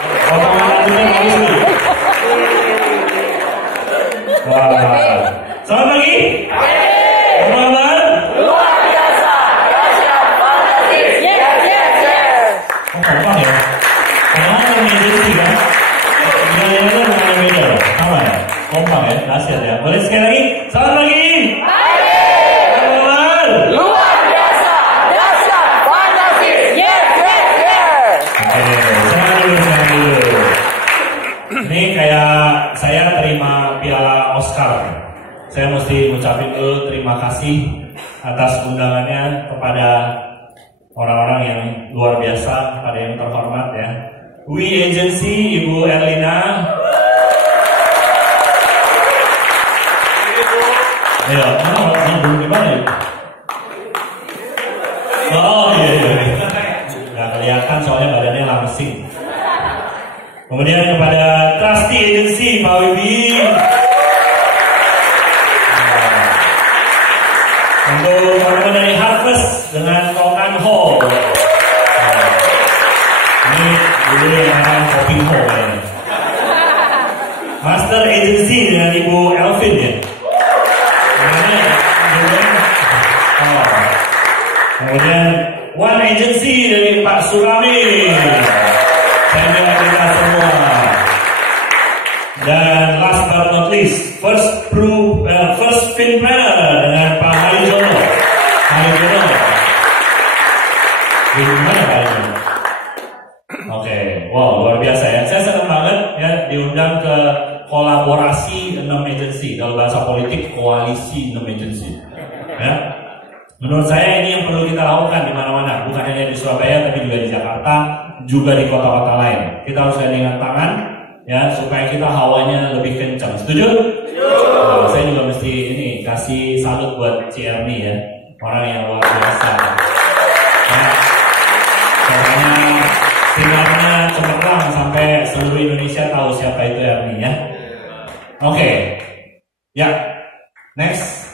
Potongan rambutnya bagus nih. Wah. Selamat pagi. Teman-teman. Luar biasa. Dahsyat, fantastis. Yes. Oh, kompak ya. Karena yang agency kan. Nilainya itu bukan beda. Sama ya. Kompak ya. Dahsyat ya. Boleh sekali lagi. Selamat pagi. Teman-teman. Luar biasa. Dahsyat, fantastis. Yes. Oke, saya dulu. Ini kayak saya terima piala Oscar. Saya mesti ngucapin dulu terima kasih atas undangannya kepada orang-orang yang luar biasa, kepada yang terhormat ya. We Agency, Ibu Erlina. Ya, belum gimana ya? Oh iya. Nggak kelihatan soalnya badannya langsing. Kemudian kepada Trusty Agency, Pak Wibi. Untuk teman-teman dari Harvest dengan Kongan Ho. Ini dulu yang namanya Kopi Ho kayaknya. Master Agency dengan Ibu Elvin ya. Kemudian One Agency dari Pak Surami. Saya dengar kita semua. Dan last but not least, first fin planner dengan Pak Harijono. Di mana Pak Harijono? Oke, wow luar biasa ya. Saya senang banget ya diundang ke kolaborasi 6 agency. Kalau bahasa politik koalisi 6 agency. Ya. Menurut saya ini yang perlu kita lakukan di mana-mana, bukan hanya di Surabaya tapi juga di Jakarta, juga di kota-kota lain. Kita harus gandengan tangan ya supaya kita hawanya lebih kencang. Setuju? Nah, saya juga mesti ini kasih salut buat CRNI ya, orang yang luar biasa. Ya, pokoknya sinarnya cemerlang sampai seluruh Indonesia tahu siapa itu Erni ya. Oke, ya, next.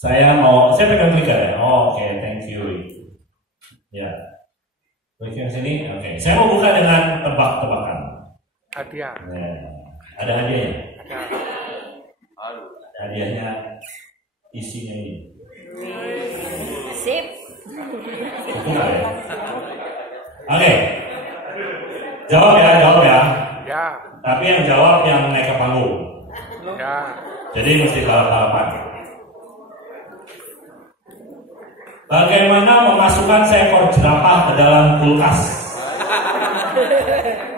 Saya pegang clicker ya. Oke, thank you. Ya, klik yang sini. Oke, saya mau buka dengan tebak-tebakan. Hadiah. Ya. Ada hadiahnya. Ada. Hadiahnya isinya ini. Sip. Buka ya. Oke. Jawab ya. Ya. Tapi yang jawab yang naik ke panggung. Ya. Jadi mesti balap-balapan. Bagaimana memasukkan seekor jerapah ke dalam kulkas?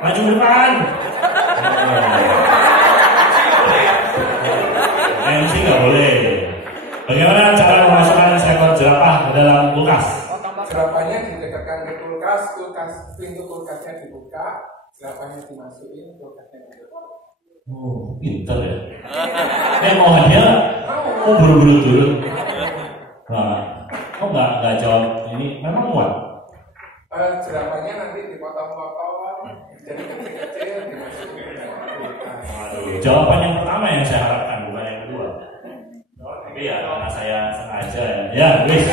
Maju depan. MC nggak boleh. Bagaimana cara memasukkan seekor jerapah ke dalam kulkas? Jerapahnya didekatkan ke kulkas, pintu kulkasnya dibuka, jerapahnya dimasukin, kulkasnya dibuka. Oh, pinter ya. Mau hadiah? Oh, buru-buru dulu. Nah. Kok nggak jawab ini? Memang kuat? Jerapahnya nanti dipotong-potong, jadi kecil-kecil dimasukin ke kulkas. Jawaban yang pertama yang saya harapkan, bukan yang kedua. Tapi ya karena saya sengaja ya. Ya, wis.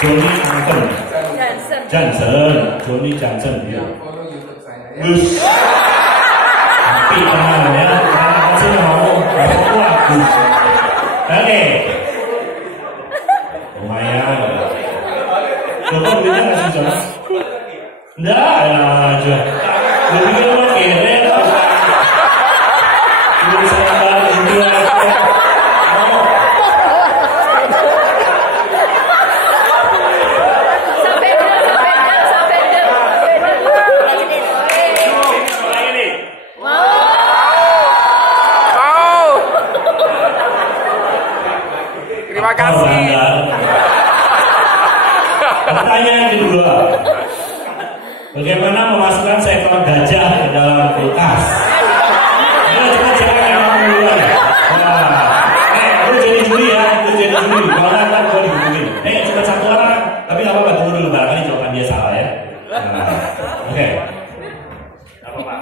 Johnny Anton. Johnny Johnson. Yang follow YouTube saya ya. Gus. Tapi tenang ya. Karena sih mau aku. Oke. Lumayan. Coba duitnya ngasih coba. Enggak ya aja. Jadi kalau kira belum saya itu aja. Terima kasih. Pertanyaan kedua. Bagaimana memasukkan seekor gajah ke dalam kulkas? Ayo coba cek yang mau duluan. Lu jadi juri ya, Kalau nggak gue dihubungin. Coba satu orang. Tapi nggak apa-apa, tunggu dulu barangkali jawaban dia salah ya. Oke. Apa Pak?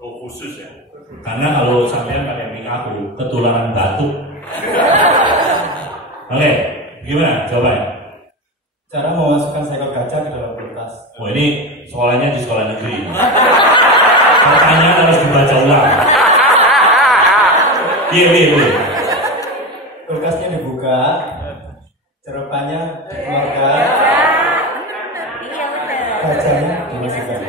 Oh khusus ya. Karena kalau sampean pada yang aku ketularan batuk. Oke, gimana jawabannya? Cara memasukkan seekor kaca ke dalam kulkas. Oh ini sekolahnya di sekolah negeri. Pertanyaan harus dibaca ulang. Iya. Kulkasnya dibuka, cerepannya dikeluarkan, kacanya dimasukkan.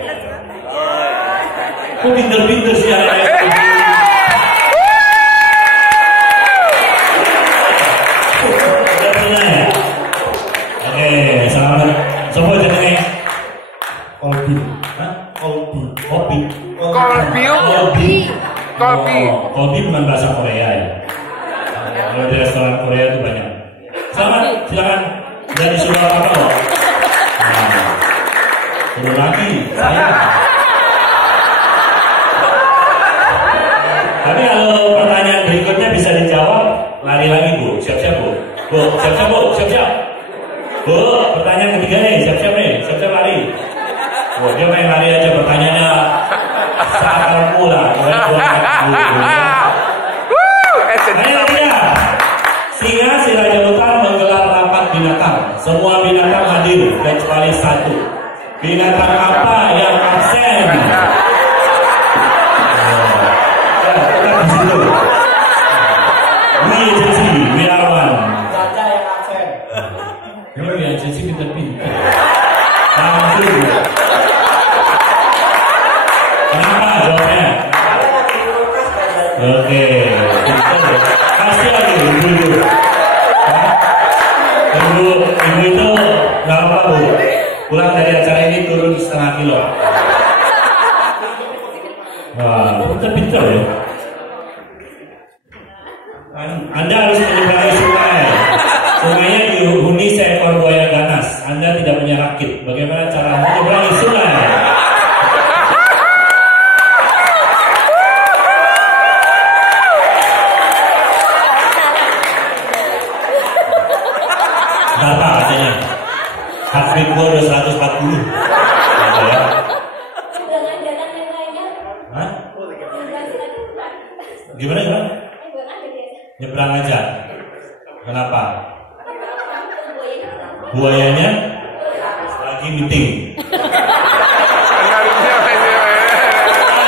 Kok pinter-pinter sih anak-anak? Udah pernah ya? Oke, selamat. Coba jenenge. Kolbi. Hah? Kolbi. Kopi. Kolbi bukan bahasa Korea ya. Kalau di restoran Korea itu banyak. Selamat, silakan. Dari suruh apa kok? Suruh lagi, saya. Tapi kalau pertanyaan berikutnya bisa dijawab, lari lagi Bu. Siap-siap Bu. Bu, siap-siap Bu, siap-siap. Bu, pertanyaan ketiga nih, siap-siap nih, siap-siap lari. Bu, dia main lari aja pertanyaannya. Saat mula, Ayo ya. Singa si Raja Hutan menggelar rapat binatang. Semua binatang hadir kecuali satu. Binatang apa yang absen? Kita di situ. We agency, we are one. Kaca yang absen. Memang we agency pinter-pinter. Langsung. Kenapa jawabnya? Oke. Kasih lagi ibu. Ibu itu nggak apa Bu. Pulang dari acara ini turun 0,5 kilo. Wah, pinter-pinter ya. Anda harus menyeberangi sungai. Sungainya dihuni seekor buaya ganas. Anda tidak punya rakit. Bagaimana cara menyeberangi sungai? Berapa katanya? Heartbeat gue udah 140. Gitu ya. Hah? Gimana? Nyebrang aja. Kenapa? Buayanya lagi meeting.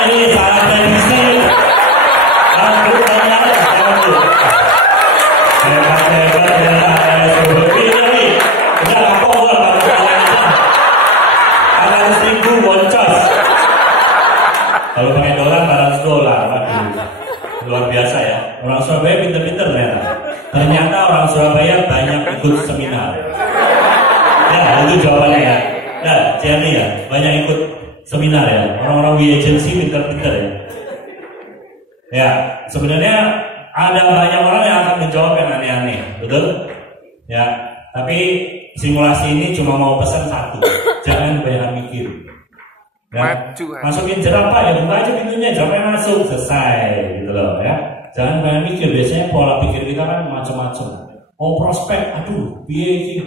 Ini salah prediksi. Hebat udah apa gua $400.000 boncos. Kalau pakai dolar $400. Waduh, luar biasa ya. Orang Surabaya pinter-pinter ternyata. Ternyata orang Surabaya banyak ikut seminar. Ya, itu jawabannya ya. Nah, Jerry ya, banyak ikut seminar ya. Orang-orang we agency pinter-pinter ya. Ya, sebenarnya ada banyak orang yang akan menjawab yang aneh-aneh, betul? Ya, tapi simulasi ini cuma mau pesan satu, jangan banyak mikir. Ya, masukin jerapah ya, buka aja pintunya, jerapahnya masuk, selesai, gitu loh ya. Jangan banyak mikir, biasanya pola pikir kita kan macam-macam. Oh prospek, aduh, piye iki?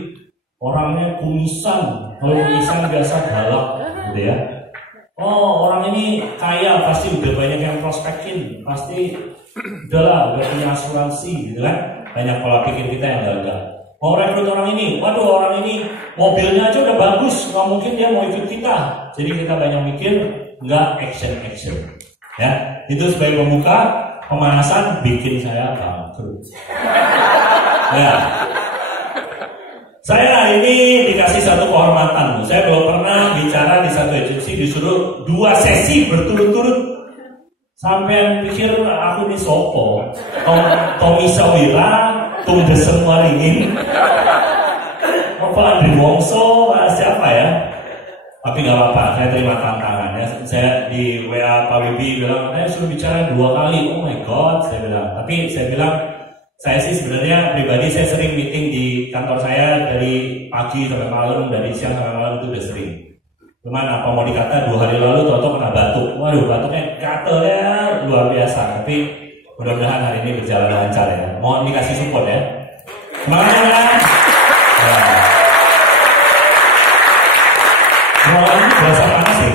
Orangnya kumisan, kalau kumisan biasa galak, gitu ya. Oh orang ini kaya, pasti udah banyak yang prospekin, pasti udahlah, udah punya asuransi, gitu kan? Banyak pola pikir kita yang gagal. Oh rekrut orang ini, waduh orang ini mobilnya aja udah bagus, nggak mungkin dia mau ikut kita. Jadi kita banyak mikir, nggak action. Ya, itu sebagai pembuka, pemanasan bikin saya bangkrut. Ya, saya hari ini dikasih satu kehormatan. Saya belum pernah bicara di satu agensi disuruh 2 sesi berturut-turut. Sampai pikir aku ini sopo, Tommy Sawira, Tung Desem Waringin, apa Andri Wongso, siapa ya? Tapi nggak apa-apa, saya terima tantangan ya. Saya di WA Pak Wibi bilang, suruh bicara 2 kali. Oh my god, saya bilang. Tapi saya bilang, saya sih sebenarnya pribadi saya sering meeting di kantor saya dari pagi sampai malam, dari siang sampai malam itu udah sering. Cuman apa mau dikata 2 hari lalu Toto kena batuk. Waduh, batuknya gatel ya, luar biasa. Tapi mudah-mudahan hari ini berjalan lancar ya. Mohon dikasih support ya. Semangat ya. Ruangan ini berasa panas ya?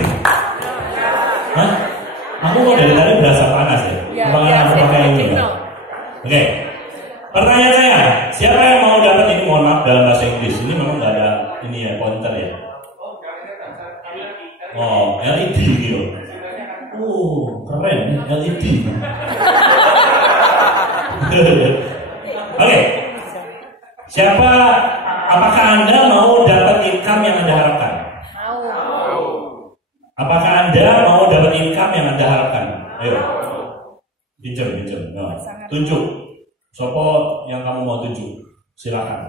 Hah? Aku kok dari tadi berasa panas ya? Ruangan aku pakai ini ya? Oke. Pertanyaan saya, siapa yang mau dapat ini? Mohon maaf dalam bahasa Inggris. Ini memang nggak ada ini ya, pointer ya. Oh, LED gitu. Keren LED. Oke. Apakah Anda mau dapat income yang Anda harapkan? Mau. Apakah Anda mau dapat income yang Anda harapkan? Ayo. Pinjam. Nah, tunjuk. Sopo yang kamu mau tunjuk? Silakan.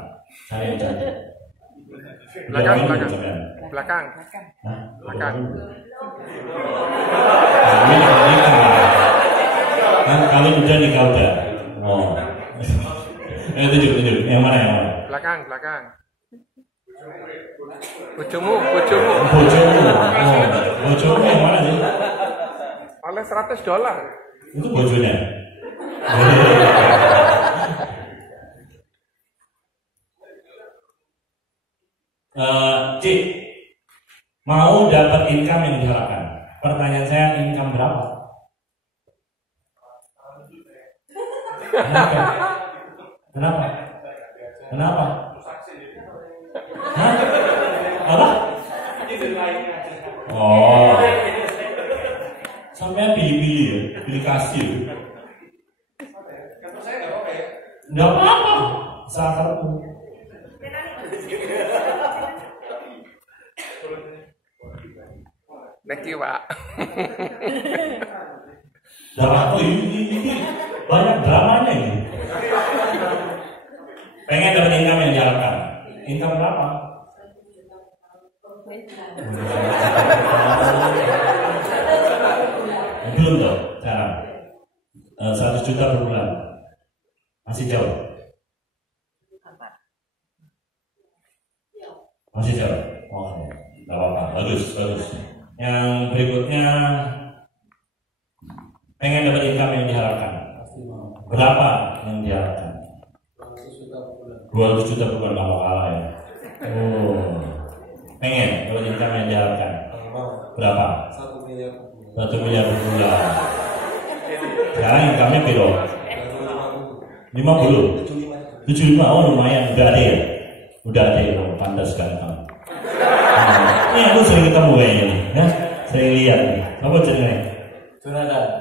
Saya jadi. Belakang. Hah? Belakang. Kalian udah nikah udah. Oh. Tunjuk. Yang mana? Belakang. Bojomu. Bojomu yang mana sih? Oleh $100. Itu bojonya. Cik, mau dapat income yang diharapkan? Pertanyaan saya, income berapa? Kenapa? Hah? Apa? Oh, sampai pilih kasih. Nggak apa-apa, sakarku. Thank you, Pak. Ini banyak dramanya ini. Pengen dapat income yang diharapkan. Income berapa? Belum dong, cara 100 juta per bulan. Masih jauh. Oke, nggak apa-apa, bagus. Yang berikutnya, pengen dapat income yang diharapkan. Berapa yang diharapkan? 200 juta per bulan, kalau kalah ya. Pengen dapat income yang diharapkan. Berapa? 1 miliar. 1 miliar per bulan. Sekarang income-nya piro? 50? 75, oh lumayan, udah ada ya? Udah ada ya, pantas kan kamu. Ini aku sering ketemu kayaknya nih, ya? Sering lihat nih. Apa jenengnya?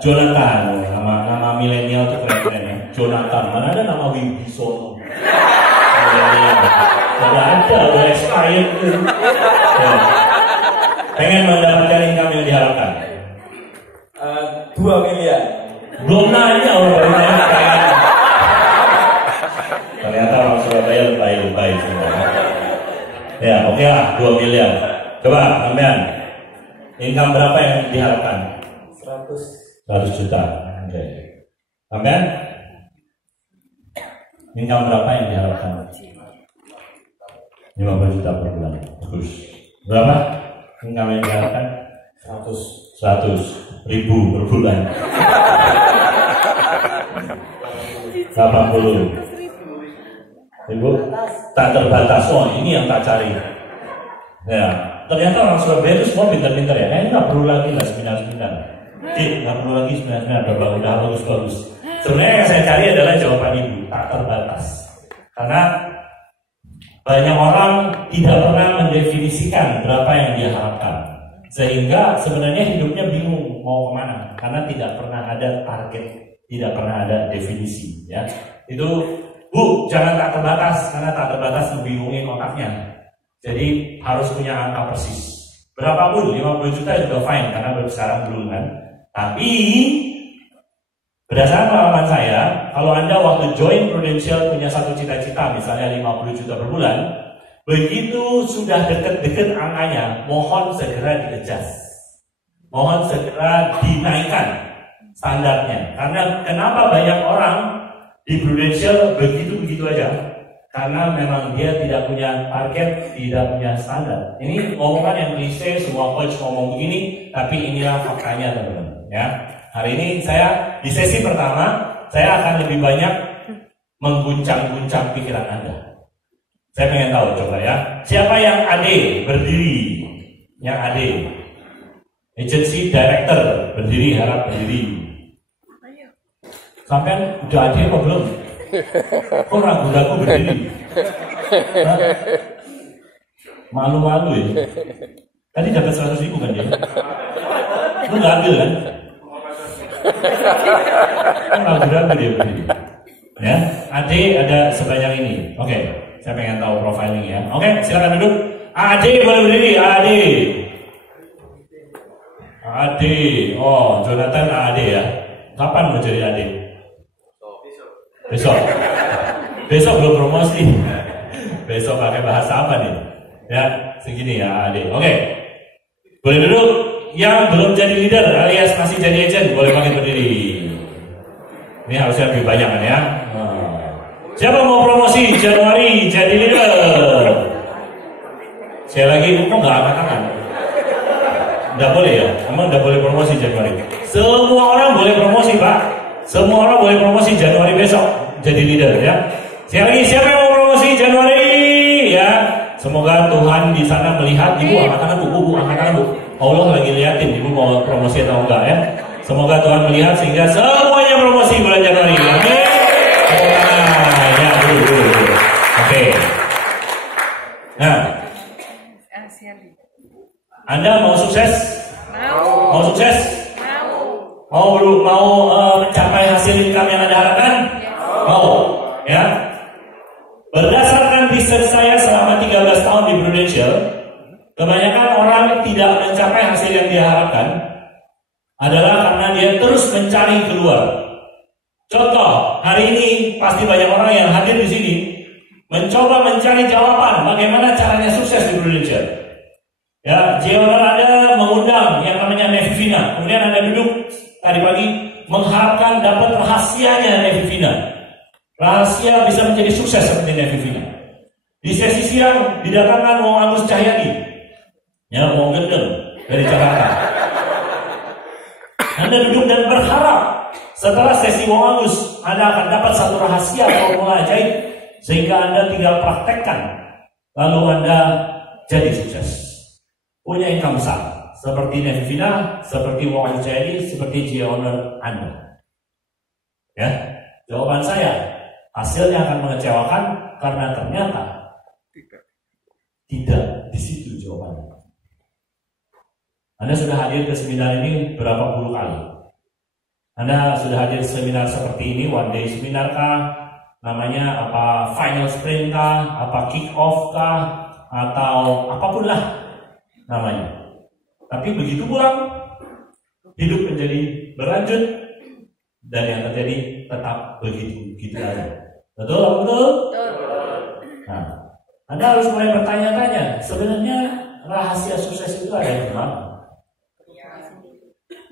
Jonathan. Nama milenial tuh keren-keren ya. Jonathan, mana ada nama Wibisono? Tidak ada, udah expired tuh. Ya. Pengen mendapatkan income yang diharapkan? 2 miliar. Belum nanya orang baru nanya sekarang. Ternyata orang Surabaya lebay semua. Ya, oke lah, 2 miliar. Coba, sampean. Income berapa yang diharapkan? 100 juta. Oke. Sampean? Income berapa yang diharapkan? 50 juta per bulan. Bagus. Berapa? Income yang diharapkan? 100 ribu per bulan. 80 ribu tak terbatas. Oh, ini yang tak cari. Ya, ternyata orang Surabaya itu semua pintar-pintar ya. Ini nggak perlu lagi lah seminar-seminar. Nggak perlu lagi seminar-seminar. Udah bagus. Sebenarnya yang saya cari adalah jawaban ibu, tak terbatas. Karena banyak orang tidak pernah mendefinisikan berapa yang dia harapkan, sehingga sebenarnya hidupnya bingung mau kemana, karena tidak pernah ada target, tidak pernah ada definisi. Ya, itu Bu, jangan tak terbatas, karena tak terbatas membingungin otaknya. Jadi harus punya angka persis. Berapapun, 50 juta juga fine, karena sekarang belum kan. Tapi berdasarkan pengalaman saya, kalau Anda waktu join Prudential punya satu cita-cita, misalnya 50 juta per bulan, begitu sudah deket-deket angkanya, mohon segera di-adjust. Mohon segera dinaikkan standarnya. Karena kenapa banyak orang di Prudential begitu-begitu aja? Karena memang dia tidak punya target, tidak punya standar. Ini omongan yang klise, semua coach ngomong begini, tapi inilah faktanya teman-teman. Ya, hari ini saya di sesi pertama, saya akan lebih banyak mengguncang-guncang pikiran Anda. Saya pengen tahu, coba ya, siapa yang AD berdiri? Yang AD, Agency Director berdiri, harap berdiri. Sampai udah AD apa belum? Kok ragu-ragu berdiri? Malu-malu ya. Tadi dapat 100.000 kan dia? Lu nggak ambil kan? Kan ragu-ragu dia begini. Ya, Ade ada sebanyak ini. Oke, saya pengen tahu profiling ya. Oke, silakan duduk. Ade boleh berdiri. Ade. Oh, Jonathan Ade ya. Kapan mau jadi Ade? Besok belum promosi. Besok pakai bahasa apa nih? Ya, segini ya Ade. Oke. Boleh duduk. Yang belum jadi leader alias masih jadi agent boleh pakai berdiri. Ini harusnya lebih banyak kan ya. Siapa mau promosi Januari jadi leader? Saya lagi kok nggak angkat-angkat. Nggak boleh ya? Emang nggak boleh promosi Januari? Semua orang boleh promosi Pak. Semua orang boleh promosi Januari besok jadi leader ya. Saya lagi siapa yang mau promosi Januari ya? Semoga Tuhan di sana melihat ibu angkat-angkat bu, angkat-angkat bu. Allah lagi liatin ibu mau promosi atau enggak ya. Semoga Tuhan melihat sehingga semuanya promosi bulan Januari. Amin. Ya, dulu. Oke. Nah, Anda mau sukses? Mau sukses? Mau mencapai hasil income yang Anda harapkan? Mau, ya. Berdasarkan riset saya selama 13 tahun di Prudential, kebanyakan orang tidak mencapai hasil yang dia harapkan adalah karena dia terus mencari keluar. Contoh, hari ini pasti banyak orang yang hadir di sini mencoba mencari jawaban bagaimana caranya sukses di Prudential. Ya, J-Owner Anda mengundang yang namanya Nevivina. Kemudian Anda duduk tadi pagi mengharapkan dapat rahasianya Nevivina. Rahasia bisa menjadi sukses seperti Nevivina. Di sesi siang didatangkan Wong Agus Cahyadi. Ya, Wong Gendeng dari Jakarta. Anda duduk dan berharap setelah sesi Wong Agus Anda akan dapat satu rahasia formula ajaib sehingga Anda tinggal praktekkan lalu Anda jadi sukses. Punya income besar seperti Nevivina, seperti Wong Agus Cahyadi, seperti J-Owner Anda. Ya, jawaban saya hasilnya akan mengecewakan karena ternyata tidak di situ jawabannya. Anda sudah hadir ke seminar ini berapa puluh kali? Anda sudah hadir seminar seperti ini, one day seminar kah? Namanya apa? Final sprint kah? Apa kick off kah? Atau apapun lah namanya. Tapi begitu pulang, hidup menjadi berlanjut dan yang terjadi tetap begitu aja. Betul? Nah, Anda harus mulai bertanya-tanya, sebenarnya rahasia sukses itu ada di mana?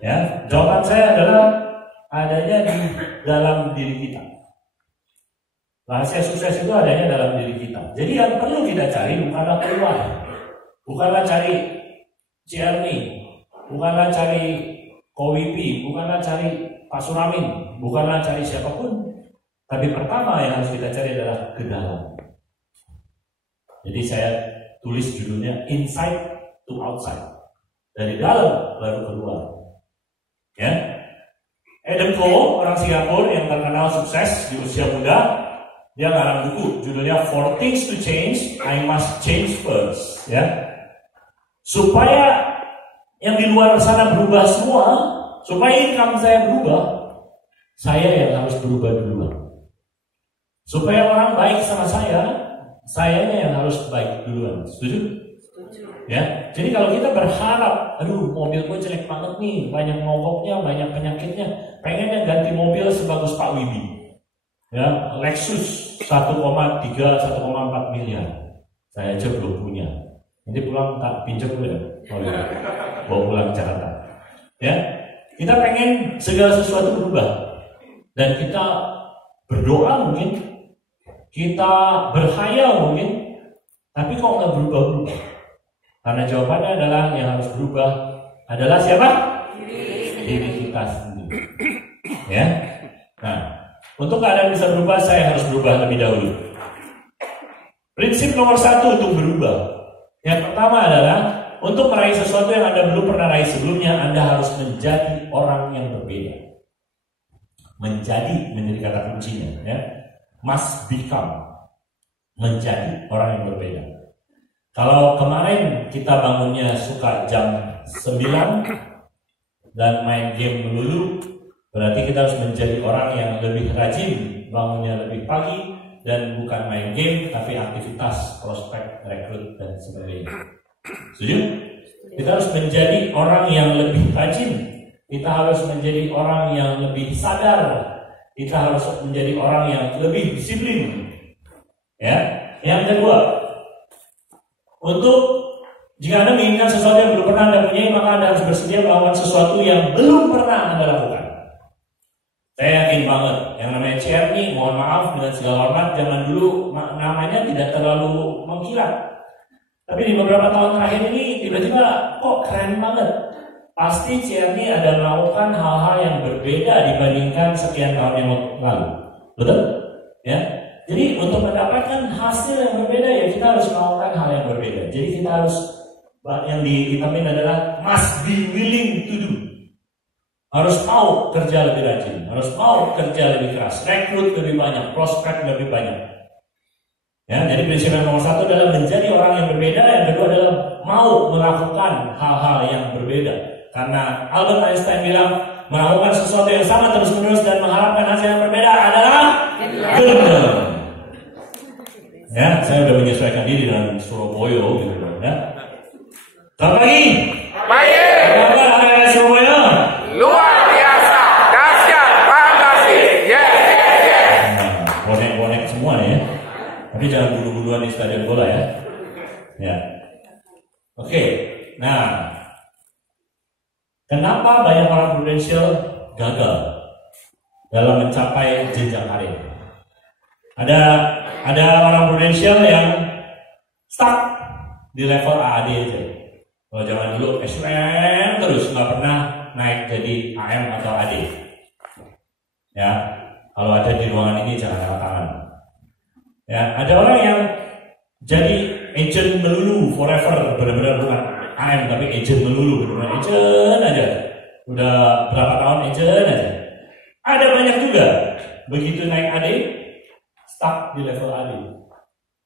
Ya, jawaban saya adalah adanya di dalam diri kita. Rahasia sukses itu adanya dalam diri kita. Jadi yang perlu kita cari bukanlah keluar, bukanlah cari Cierni, bukanlah cari Kowipi, bukanlah cari Pak Suramin, bukanlah cari siapapun. Tapi pertama yang harus kita cari adalah ke dalam. Jadi saya tulis judulnya Inside to Outside. Dari dalam baru keluar. Ya, Adam Cole, orang Singapura yang terkenal sukses di usia muda, dia ngarang buku judulnya For Things to Change, I Must Change First. Ya, supaya yang di luar sana berubah semua, supaya income saya berubah, saya yang harus berubah duluan. Supaya orang baik sama sayanya yang harus baik duluan. Setuju? Ya, jadi kalau kita berharap, aduh mobil gue jelek banget nih, banyak mogoknya, banyak penyakitnya, pengennya ganti mobil sebagus Pak Wibi. Ya, Lexus 1,3, 1,4 miliar. Saya aja belum punya. Nanti pulang tak pinjam gue ya, bawa pulang ke Jakarta. Ya, kita pengen segala sesuatu berubah dan kita berdoa mungkin, kita berhayal mungkin, tapi kok nggak berubah-berubah? Karena jawabannya adalah yang harus berubah adalah siapa? Diri kita sendiri. Ya. Nah, untuk keadaan bisa berubah, saya harus berubah lebih dahulu. Prinsip nomor 1 untuk berubah. Yang pertama adalah untuk meraih sesuatu yang Anda belum pernah raih sebelumnya, Anda harus menjadi orang yang berbeda. Menjadi kata kuncinya, ya. Must become. Menjadi orang yang berbeda. Kalau kemarin kita bangunnya suka jam 9 dan main game melulu, berarti kita harus menjadi orang yang lebih rajin, bangunnya lebih pagi, dan bukan main game, tapi aktivitas, prospek, rekrut, dan sebagainya. Setuju? Kita harus menjadi orang yang lebih rajin, kita harus menjadi orang yang lebih sadar, kita harus menjadi orang yang lebih disiplin. Ya, yang kedua, untuk jika Anda menginginkan sesuatu yang belum pernah Anda punyai, maka Anda harus bersedia melakukan sesuatu yang belum pernah Anda lakukan. Saya yakin banget, yang namanya CR nih, mohon maaf dengan segala hormat, zaman dulu namanya tidak terlalu mengkilat. Tapi di beberapa tahun terakhir ini, tiba-tiba kok keren banget. Pasti CR ini ada melakukan hal-hal yang berbeda dibandingkan sekian tahun yang lalu. Betul? Ya. Jadi untuk mendapatkan hasil yang berbeda, ya kita harus melakukan hal yang berbeda. Jadi kita harus, yang dihitamin adalah must be willing to do. Harus mau kerja lebih rajin, harus mau kerja lebih keras, rekrut lebih banyak, prospek lebih banyak. Ya, jadi prinsip yang nomor 1 adalah menjadi orang yang berbeda, yang kedua adalah mau melakukan hal-hal yang berbeda. Karena Albert Einstein bilang, melakukan sesuatu yang sama terus-menerus dan mengharapkan hasil yang berbeda adalah kegagalan. Ya, saya udah menyesuaikan diri dengan Surabaya gitu ya. Selamat pagi. Pagi. Apa kabar area Surabaya? Luar biasa. Dahsyat. Fantastis. Yes. Bonek-bonek semua nih ya. Tapi jangan bulu-buluan di stadion bola ya. Ya. Oke. Nah, kenapa banyak orang prudensial gagal dalam mencapai jenjang karir? Ada orang prudensial yang stuck di level AAD aja. Kalau zaman dulu SUM terus nggak pernah naik jadi AM atau AD. Ya, kalau ada di ruangan ini jangan angkat tangan. Ya, ada orang yang jadi agent melulu forever, benar-benar bukan AM tapi agent melulu, benar-benar agent aja. Udah berapa tahun agent aja. Ada banyak juga begitu naik AD stuck di level AD.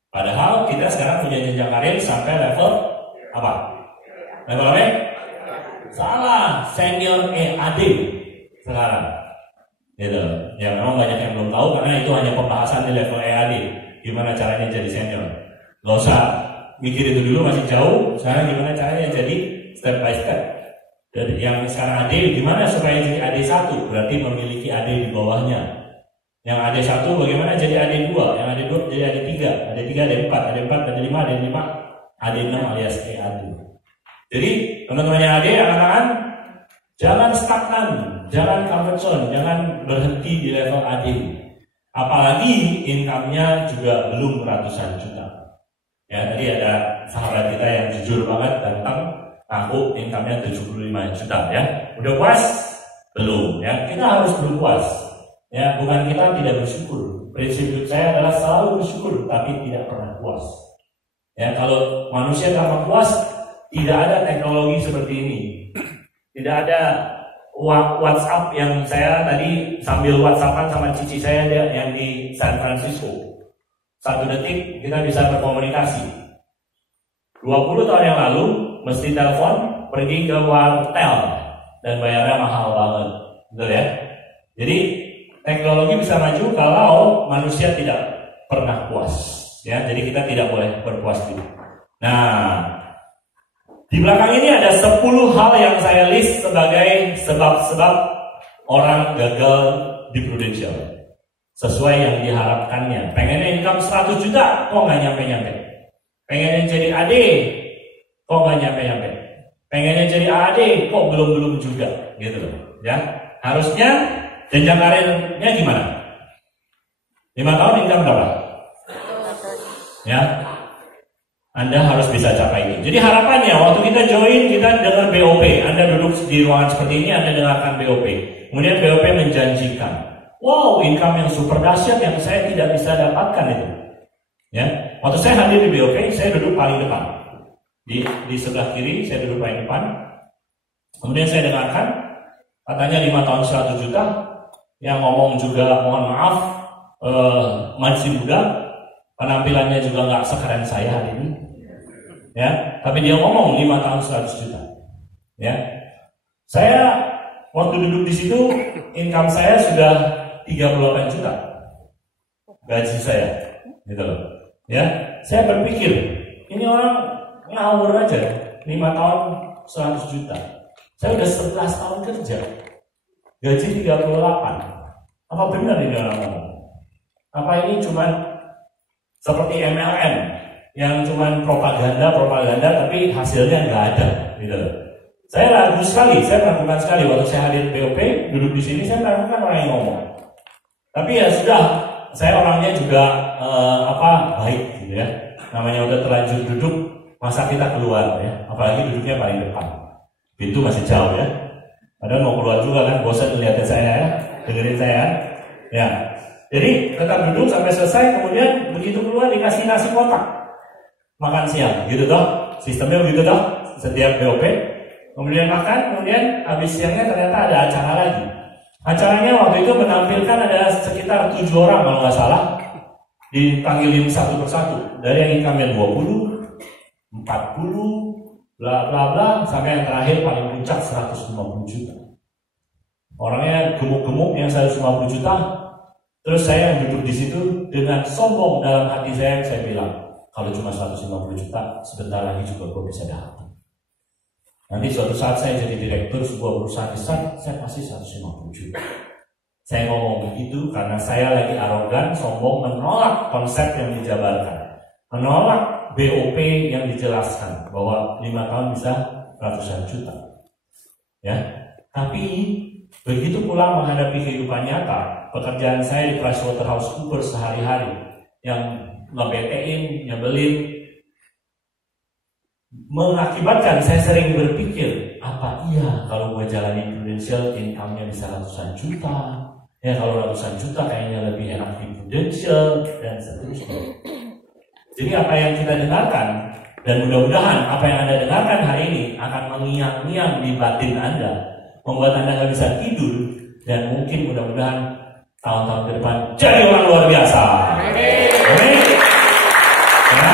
Padahal kita sekarang punya jenjang karir sampai level apa? Level apa? Salah, senior EAD sekarang. Gitu. Ya memang banyak yang belum tahu karena itu hanya pembahasan di level EAD. Gimana caranya jadi senior? Gak usah mikir itu dulu, masih jauh. Sekarang gimana caranya jadi step by step. Dari yang sekarang AD, gimana supaya jadi AD1? Berarti memiliki AD di bawahnya. Yang AD1 bagaimana jadi AD2, yang AD2 jadi AD3, AD3, AD4, AD4, AD5, AD5, AD6 alias EAD. Jadi teman-teman yang AD, anak-anak jangan stagnan, jangan comfort zone, jangan berhenti di level AD. Apalagi income-nya juga belum ratusan juta. Ya, tadi ada sahabat kita yang jujur banget datang, aku income-nya 75 juta ya. Udah puas? Belum ya. Kita harus belum puas. Ya, bukan kita tidak bersyukur. Prinsip hidup saya adalah selalu bersyukur, tapi tidak pernah puas. Ya, kalau manusia tanpa puas, tidak ada teknologi seperti ini. Tidak ada WhatsApp yang saya tadi sambil WhatsAppan sama cici saya yang di San Francisco. 1 detik kita bisa berkomunikasi. 20 tahun yang lalu, mesti telepon, pergi ke wartel, dan bayarnya mahal banget. Betul ya? Jadi, teknologi bisa maju kalau manusia tidak pernah puas. Ya, jadi kita tidak boleh berpuas diri. Nah, di belakang ini ada 10 hal yang saya list sebagai sebab-sebab orang gagal di Prudential. Sesuai yang diharapkannya. Pengennya income 100 juta, kok nggak nyampe-nyampe. Pengennya jadi AD, kok nggak nyampe-nyampe. Pengennya jadi AD, kok belum-belum juga. Gitu loh. Ya, harusnya jenjang karirnya gimana? 5 tahun income berapa? Ya, Anda harus bisa capai ini. Jadi harapannya waktu kita join, kita dengar BOP. Anda duduk di ruangan seperti ini, Anda dengarkan BOP. Kemudian BOP menjanjikan, wow, income yang super dahsyat yang saya tidak bisa dapatkan itu. Ya, waktu saya hadir di BOP, saya duduk paling depan. Di sebelah kiri, saya duduk paling depan. Kemudian saya dengarkan, katanya 5 tahun 100 juta. Yang ngomong juga mohon maaf, masih muda, penampilannya juga nggak sekeren saya hari ini. ya, tapi dia ngomong 5 tahun 100 juta, ya. Saya waktu duduk di situ, income saya sudah 38 juta, gaji saya, gitu loh, ya. Saya berpikir, ini orang ngawur aja, 5 tahun 100 juta. Saya udah 11 tahun kerja, gaji 38. Apa benar ini orang ngomong? Apa ini cuman seperti MLM yang cuman propaganda tapi hasilnya nggak ada, gitu. Saya ragu sekali, saya meragukan sekali waktu saya hadir BOP, duduk di sini saya meragukan orang yang ngomong. Tapi ya sudah, saya orangnya juga baik, gitu ya. Namanya udah terlanjur duduk, masa kita keluar ya, apalagi duduknya paling depan. Pintu masih jauh ya. Padahal mau keluar juga kan, bosan ngeliatin saya ya, dengerin saya ya. Jadi tetap duduk sampai selesai, kemudian begitu keluar dikasih nasi kotak makan siang, gitu toh. Sistemnya begitu toh, setiap BOP. Kemudian makan, kemudian habis siangnya ternyata ada acara lagi. Acaranya waktu itu menampilkan ada sekitar 7 orang kalau nggak salah, dipanggilin satu persatu. Dari yang income-nya 20, 40, bla bla bla, sampai yang terakhir paling puncak 150 juta. Orangnya gemuk-gemuk yang 150 juta. Terus saya yang duduk di situ dengan sombong dalam hati saya bilang, kalau cuma 150 juta, sebentar lagi juga gue bisa dapat. Nanti suatu saat saya jadi direktur sebuah perusahaan besar, saya pasti 150 juta. Saya ngomong begitu karena saya lagi arogan, sombong, menolak konsep yang dijabarkan, menolak BOP yang dijelaskan bahwa 5 tahun bisa ratusan juta. Ya, tapi begitu pulang menghadapi kehidupan nyata, pekerjaan saya di PricewaterhouseCoopers sehari-hari yang ngebetein, nyebelin, mengakibatkan saya sering berpikir, apa iya kalau gue jalanin Prudential income-nya bisa ratusan juta? Ya kalau ratusan juta kayaknya lebih enak di Prudential dan seterusnya. Jadi apa yang kita dengarkan, dan mudah-mudahan apa yang Anda dengarkan hari ini akan mengiang-ngiang di batin Anda, membuat Anda nggak bisa tidur, dan mungkin mudah-mudahan tahun-tahun ke depan jadi orang luar biasa. Amin. Ya.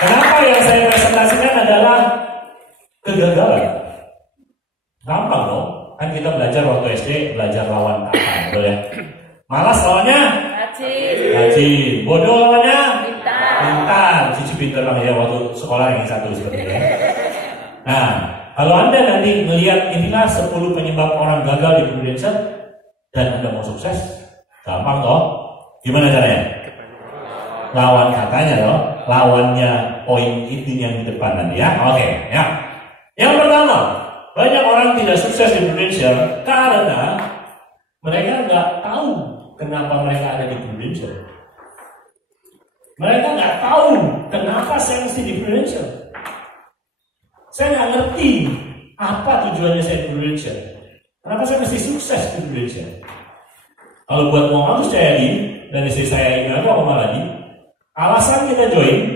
Kenapa yang saya presentasikan adalah kegagalan? Gampang dong, kan kita belajar waktu SD, belajar lawan kata, betul ya? Malas lawannya? Rajin. Bodoh lawannya? Pintar. Cici pintar banget ya waktu sekolah yang satu seperti itu. Nah, kalau Anda nanti melihat inilah 10 penyebab orang gagal di Prudential dan Anda mau sukses, gampang toh? Gimana caranya? Lawan katanya loh, lawannya poin itu yang di depan nanti ya. Oke, ya. Yang pertama, banyak orang tidak sukses di Prudential karena mereka nggak tahu kenapa mereka ada di Prudential. Mereka nggak tahu kenapa saya mesti di Prudential. Saya nggak ngerti apa tujuannya saya di Prudential. Kenapa saya mesti sukses di Prudential? Kalau buat mau Agus Cahyadi dan istri saya ini apa lagi? Alasan kita join,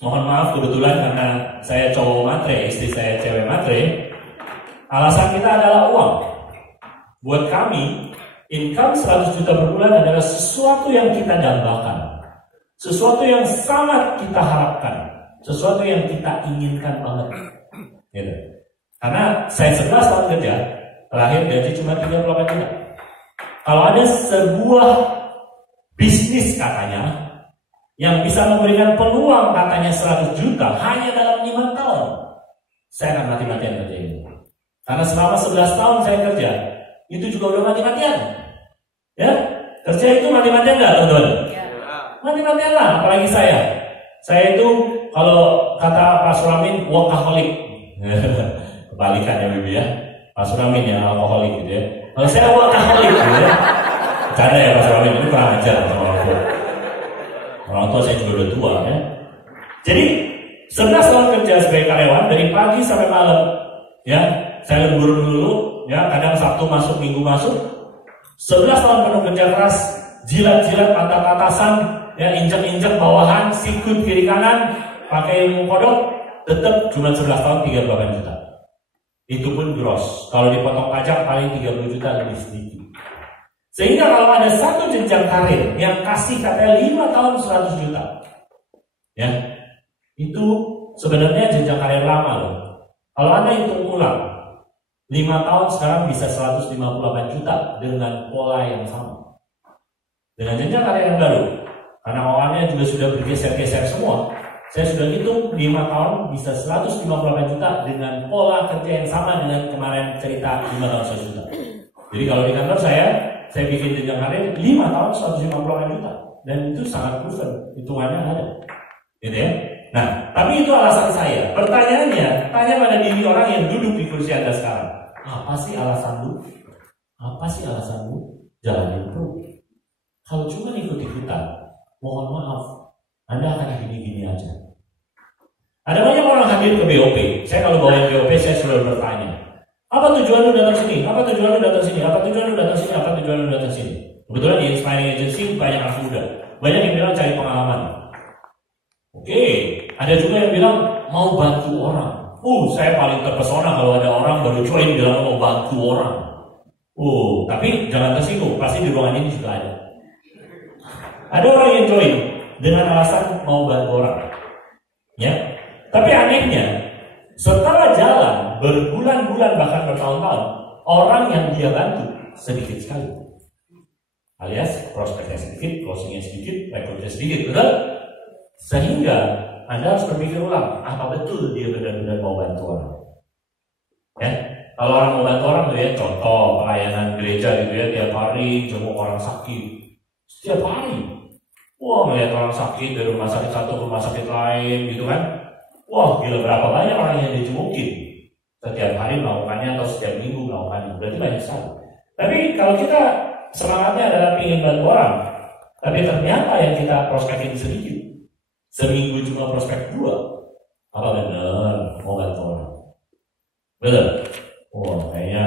mohon maaf kebetulan karena saya cowok matre, istri saya cewek matre. Alasan kita adalah uang. Buat kami, income 100 juta per bulan adalah sesuatu yang kita dambakan, sesuatu yang sangat kita harapkan, sesuatu yang kita inginkan banget. Gitu. Karena saya 11 tahun kerja, terakhir gaji cuma 38 juta. Kalau ada sebuah bisnis katanya yang bisa memberikan peluang katanya 100 juta hanya dalam 5 tahun, saya akan mati-matian kerja ini. Karena selama 11 tahun saya kerja, itu juga udah mati-matian. Ya, kerja itu mati-matian nggak teman-teman? Ya. Mati-matian lah, apalagi saya. Saya itu kalau kata Pak Suramin, workaholic. Kebalikan ya Bibi ya. Pak Suramin yang alkoholik gitu ya. Kalau saya workaholic gitu ya. Bercanda ya Pak Suramin, itu kurang ajar sama orang tua. Orang tua saya juga udah tua ya. Jadi 11 tahun kerja sebagai karyawan dari pagi sampai malam. Ya, saya lembur dulu. Ya, kadang Sabtu masuk, Minggu masuk. 11 tahun penuh kerja keras, jilat-jilat pantat atasan, ya injek-injek bawahan, sikut kiri kanan, pakai ilmu kodok, tetap cuma 11 tahun 38 juta. Itu pun gross. Kalau dipotong pajak paling 30 juta lebih sedikit. Sehingga kalau ada satu jenjang karir yang kasih katanya 5 tahun 100 juta, ya Itu sebenarnya jenjang karir lama loh. Kalau Anda hitung ulang, 5 tahun sekarang bisa 158 juta dengan pola yang sama. Dengan jenjang karir yang baru. Karena awalnya juga sudah bergeser-geser semua. Saya sudah hitung 5 tahun bisa 158 juta dengan pola kerja yang sama dengan kemarin cerita 5 tahun 100 juta. Jadi kalau di kantor saya bikin jenjang karir 5 tahun 158 juta. Dan itu sangat proven, hitungannya ada. Gitu ya. Nah, tapi itu alasan saya. Pertanyaannya, tanya pada diri orang yang duduk di kursi Anda sekarang. Apa sih alasanmu? Apa sih alasanmu? Jalanin terus. Kalau cuma ikut-ikutan, mohon maaf, Anda akan gini-gini aja. Ada banyak orang hadir ke BOP. Saya kalau bawain BOP, saya selalu bertanya, apa tujuan lu datang sini? Apa tujuan lu datang sini? Apa tujuan lu datang sini? Apa tujuan lu datang sini? Kebetulan di Inspiring Agency banyak anak muda. Banyak yang bilang cari pengalaman. Oke, ada juga yang bilang mau bantu orang. Saya paling terpesona kalau ada orang baru join bilang mau bantu orang. Tapi jangan tersinggung, pasti di ruangan ini juga ada. Ada orang yang join dengan alasan mau bantu orang. Ya. Tapi anehnya, setelah jalan berbulan-bulan bahkan bertahun-tahun, orang yang dia bantu sedikit sekali. Alias prospeknya sedikit, closingnya sedikit, rekrutnya sedikit, betul? Sehingga Anda harus berpikir ulang, apa betul dia benar-benar mau bantu orang? Ya, kalau orang mau bantu orang tuh ya, contoh pelayanan gereja gitu ya, tiap hari jenguk orang sakit, setiap hari. Melihat orang sakit dari rumah sakit satu ke rumah sakit lain gitu kan? Gila berapa banyak orang yang dijengukin setiap hari melakukannya atau setiap minggu melakukannya, berarti banyak sekali. Tapi kalau kita semangatnya adalah ingin bantu orang, tapi ternyata yang kita prospekin sedikit. Seminggu cuma prospek 2. Apa benar mau bantu orang? Betul? Kayaknya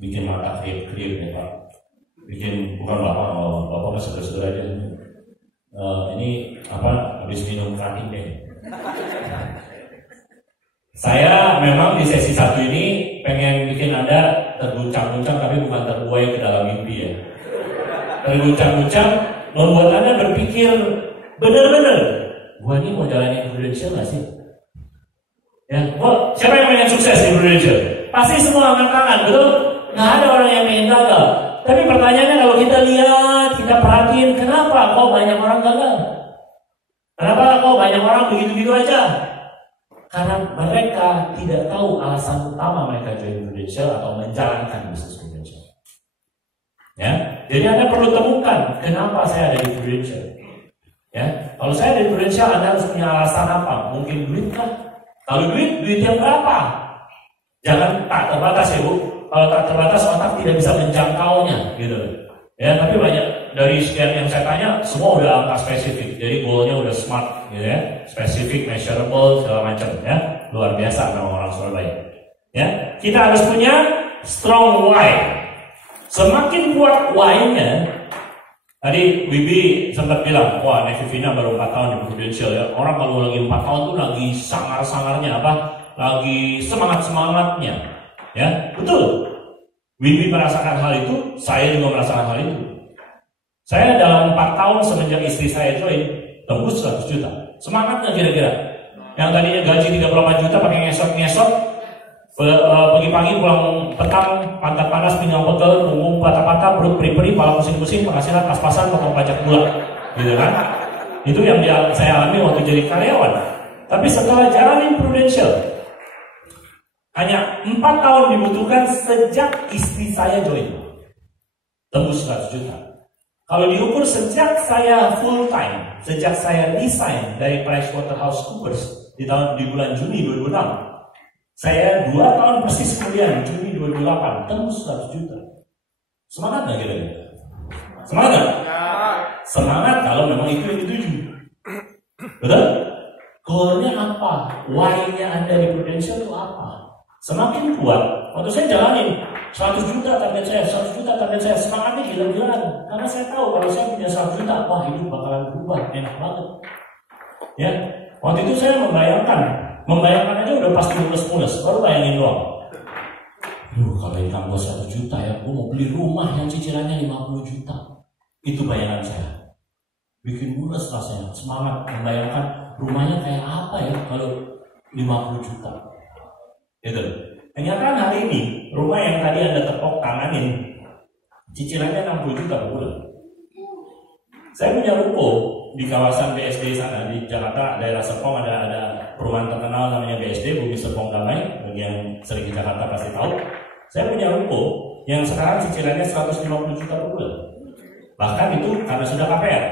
bikin mata kriip-kriip ya Pak. Bikin, bukan Bapak nggak seger-seger aja. Ini habis minum kratin deh. Saya memang di sesi 1 ini pengen bikin Anda terguncang-guncang, tapi bukan terbuai ke dalam mimpi ya. Terguncang-guncang membuat Anda berpikir benar-benar, gua ini mau jalanin Prudential gak sih? Ya, siapa yang pengen sukses di Prudential? Pasti semua angkat tangan, betul? Nggak ada orang yang pengen gagal. Tapi pertanyaannya kalau kita lihat, kita perhatiin, kenapa kok banyak orang gagal? Kenapa kok banyak orang begitu-begitu aja? Karena mereka tidak tahu alasan utama mereka join Prudential atau menjalankan bisnis Prudential. Ya, jadi Anda perlu temukan kenapa saya ada di Prudential. Ya, kalau saya di Prudential, Anda harus punya alasan apa? Mungkin duit kan? Kalau duit yang berapa? Jangan tak terbatas ya Bu. Kalau tak terbatas otak tidak bisa menjangkaunya, gitu. Ya, tapi banyak dari sekian yang saya tanya, semua udah angka spesifik. Jadi goalnya udah smart, gitu ya, spesifik, measurable, segala macam, ya. Luar biasa memang orang Surabaya. Ya, kita harus punya strong why. Semakin kuat why-nya, tadi Wibi sempat bilang, Nevivina baru 4 tahun di Prudential ya. Orang kalau lagi 4 tahun tuh lagi sangar-sangarnya lagi semangat-semangatnya. Ya, betul. Wibi merasakan hal itu, saya juga merasakan hal itu. Saya dalam 4 tahun semenjak istri saya join, tembus 100 juta. Semangatnya kira-kira. Yang tadinya gaji 38 juta pakai ngesot-ngesot, pagi-pagi pulang petang, pantat panas, pinggang pegel, punggung patah-patah, perut peri-peri, kepala pusing-pusing, penghasilan pas-pasan, potong pajak pula, gitu kan? Itu yang saya alami waktu jadi karyawan. Tapi setelah jalanin Prudential, hanya 4 tahun dibutuhkan sejak istri saya join, tembus 100 juta. Kalau diukur sejak saya full time, sejak saya resign dari PricewaterhouseCoopers di bulan Juni 2006, saya 2 tahun persis kemudian, Juni 2008, tembus 100 juta. Semangat nggak kira-kira? Semangat nggak? Semangat kalau memang itu yang dituju. Betul? Goalnya apa? Why-nya Anda di Prudential itu apa? Semakin kuat, waktu saya jalanin 100 juta target saya, 100 juta target saya, semangatnya gila-gilaan. Karena saya tahu kalau saya punya 100 juta, hidup bakalan berubah, enak banget. Ya, waktu itu saya membayangkan aja udah pasti mulus-mulus, baru bayangin doang. Kalau income gue 1 juta ya, gue mau beli rumah yang cicilannya 50 juta. Itu bayangan saya. Bikin mulus rasanya, semangat membayangkan, rumahnya kayak apa ya kalau 50 juta? Gitu. Kenyataan hari ini, rumah yang tadi Anda tepok tanganin, cicilannya 60 juta per bulan. Saya punya ruko di kawasan BSD sana di Jakarta, daerah Serpong ada perumahan terkenal namanya BSD, Bumi Serpong Damai. Bagi yang sering di Jakarta pasti tahu. Saya punya ruko yang sekarang cicilannya 150 juta per bulan. Bahkan itu karena sudah KPR.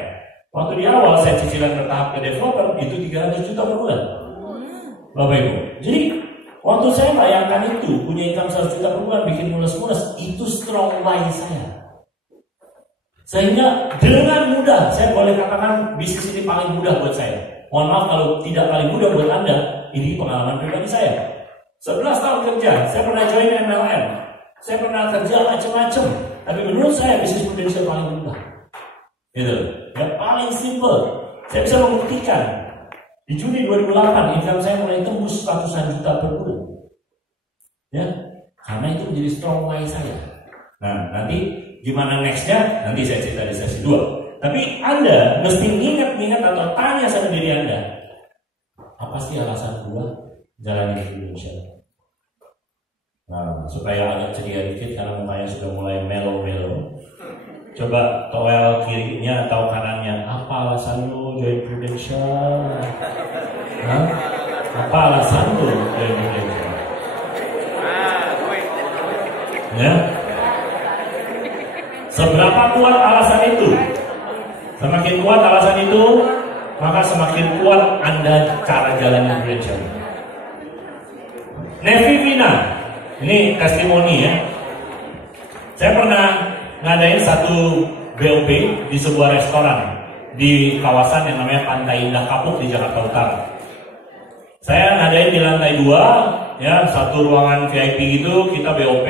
Waktu di awal saya cicilan bertahap ke developer itu 300 juta per bulan. Bapak Ibu. Jadi waktu saya bayangkan itu punya income 100 juta per bulan bikin mules-mules, itu strong why saya. Sehingga dengan mudah saya boleh katakan bisnis ini paling mudah buat saya. Mohon maaf kalau tidak paling mudah buat Anda. Ini pengalaman pribadi saya. 11 tahun kerja, saya pernah join MLM. Saya pernah kerja macam-macam. Tapi menurut saya bisnis Prudential paling mudah. Gitu. Yang paling simple. Saya bisa membuktikan. Di Juni 2008 income saya mulai tembus ratusan juta per bulan. Ya, karena itu menjadi strong why saya. Nah, nanti gimana nextnya? Nanti saya cerita di sesi 2. Tapi Anda mesti ingat atau tanya sama diri Anda, apa sih alasan gua jalan hidup Indonesia? Nah, supaya agak ceria dikit karena mukanya sudah mulai melo-melo. Coba towel kirinya atau kanannya. Apa alasan lu join Prudential? Hah? Apa alasan lu join Prudential? Ya? Seberapa kuat alasan itu? Semakin kuat alasan itu, maka semakin kuat Anda cara jalannya Prudential. Nevi Vina, ini testimoni ya. Saya pernah ngadain satu BOP di sebuah restoran di kawasan yang namanya Pantai Indah Kapuk di Jakarta Utara. Saya ngadain di lantai 2, ya, satu ruangan VIP gitu, kita BOP,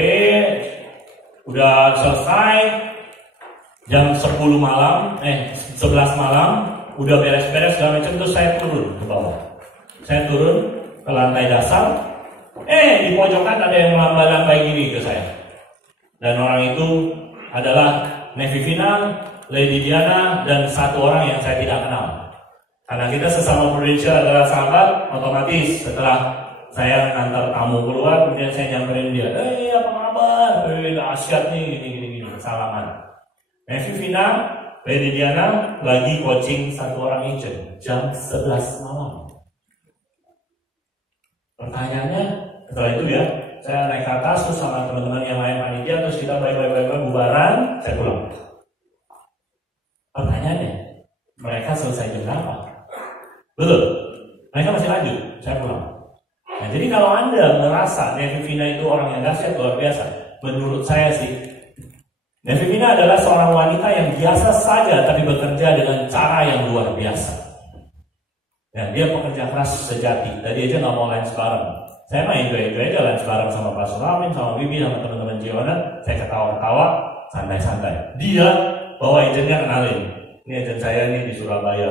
udah selesai, jam 10 malam, 11 malam, udah beres-beres segala macam, terus saya turun ke bawah. Saya turun ke lantai dasar, di pojokan ada yang melambai-lambai gini ke saya. Dan orang itu adalah Nevi Vina, Lady Diana, dan satu orang yang saya tidak kenal. Karena kita sesama Prudential adalah sahabat, otomatis setelah saya ngantar tamu keluar, kemudian saya nyamperin dia, apa kabar? Asyik nih, gini, salaman. Nevi Vina, Lady Diana lagi coaching satu orang agent jam 11 malam. Pertanyaannya, setelah itu ya, saya naik ke atas terus sama teman-teman yang lain panitia, terus kita bye-bye bubaran, saya pulang. Pertanyaannya, mereka selesai jam berapa? Betul, mereka masih lanjut, saya pulang. Nah, jadi kalau Anda merasa Nevi Vina itu orang yang dahsyat luar biasa, menurut saya sih, Nevi Vina adalah seorang wanita yang biasa saja tapi bekerja dengan cara yang luar biasa. Dan dia pekerja keras sejati. Tadi aja nggak mau lunch bareng. Saya mah enjoy aja lunch bareng sama Pak Sulamin, sama Bibi, sama teman-teman Jiona. Saya ketawa-ketawa, santai-santai. Dia bawa agennya kenalin. Ini agen saya nih di Surabaya.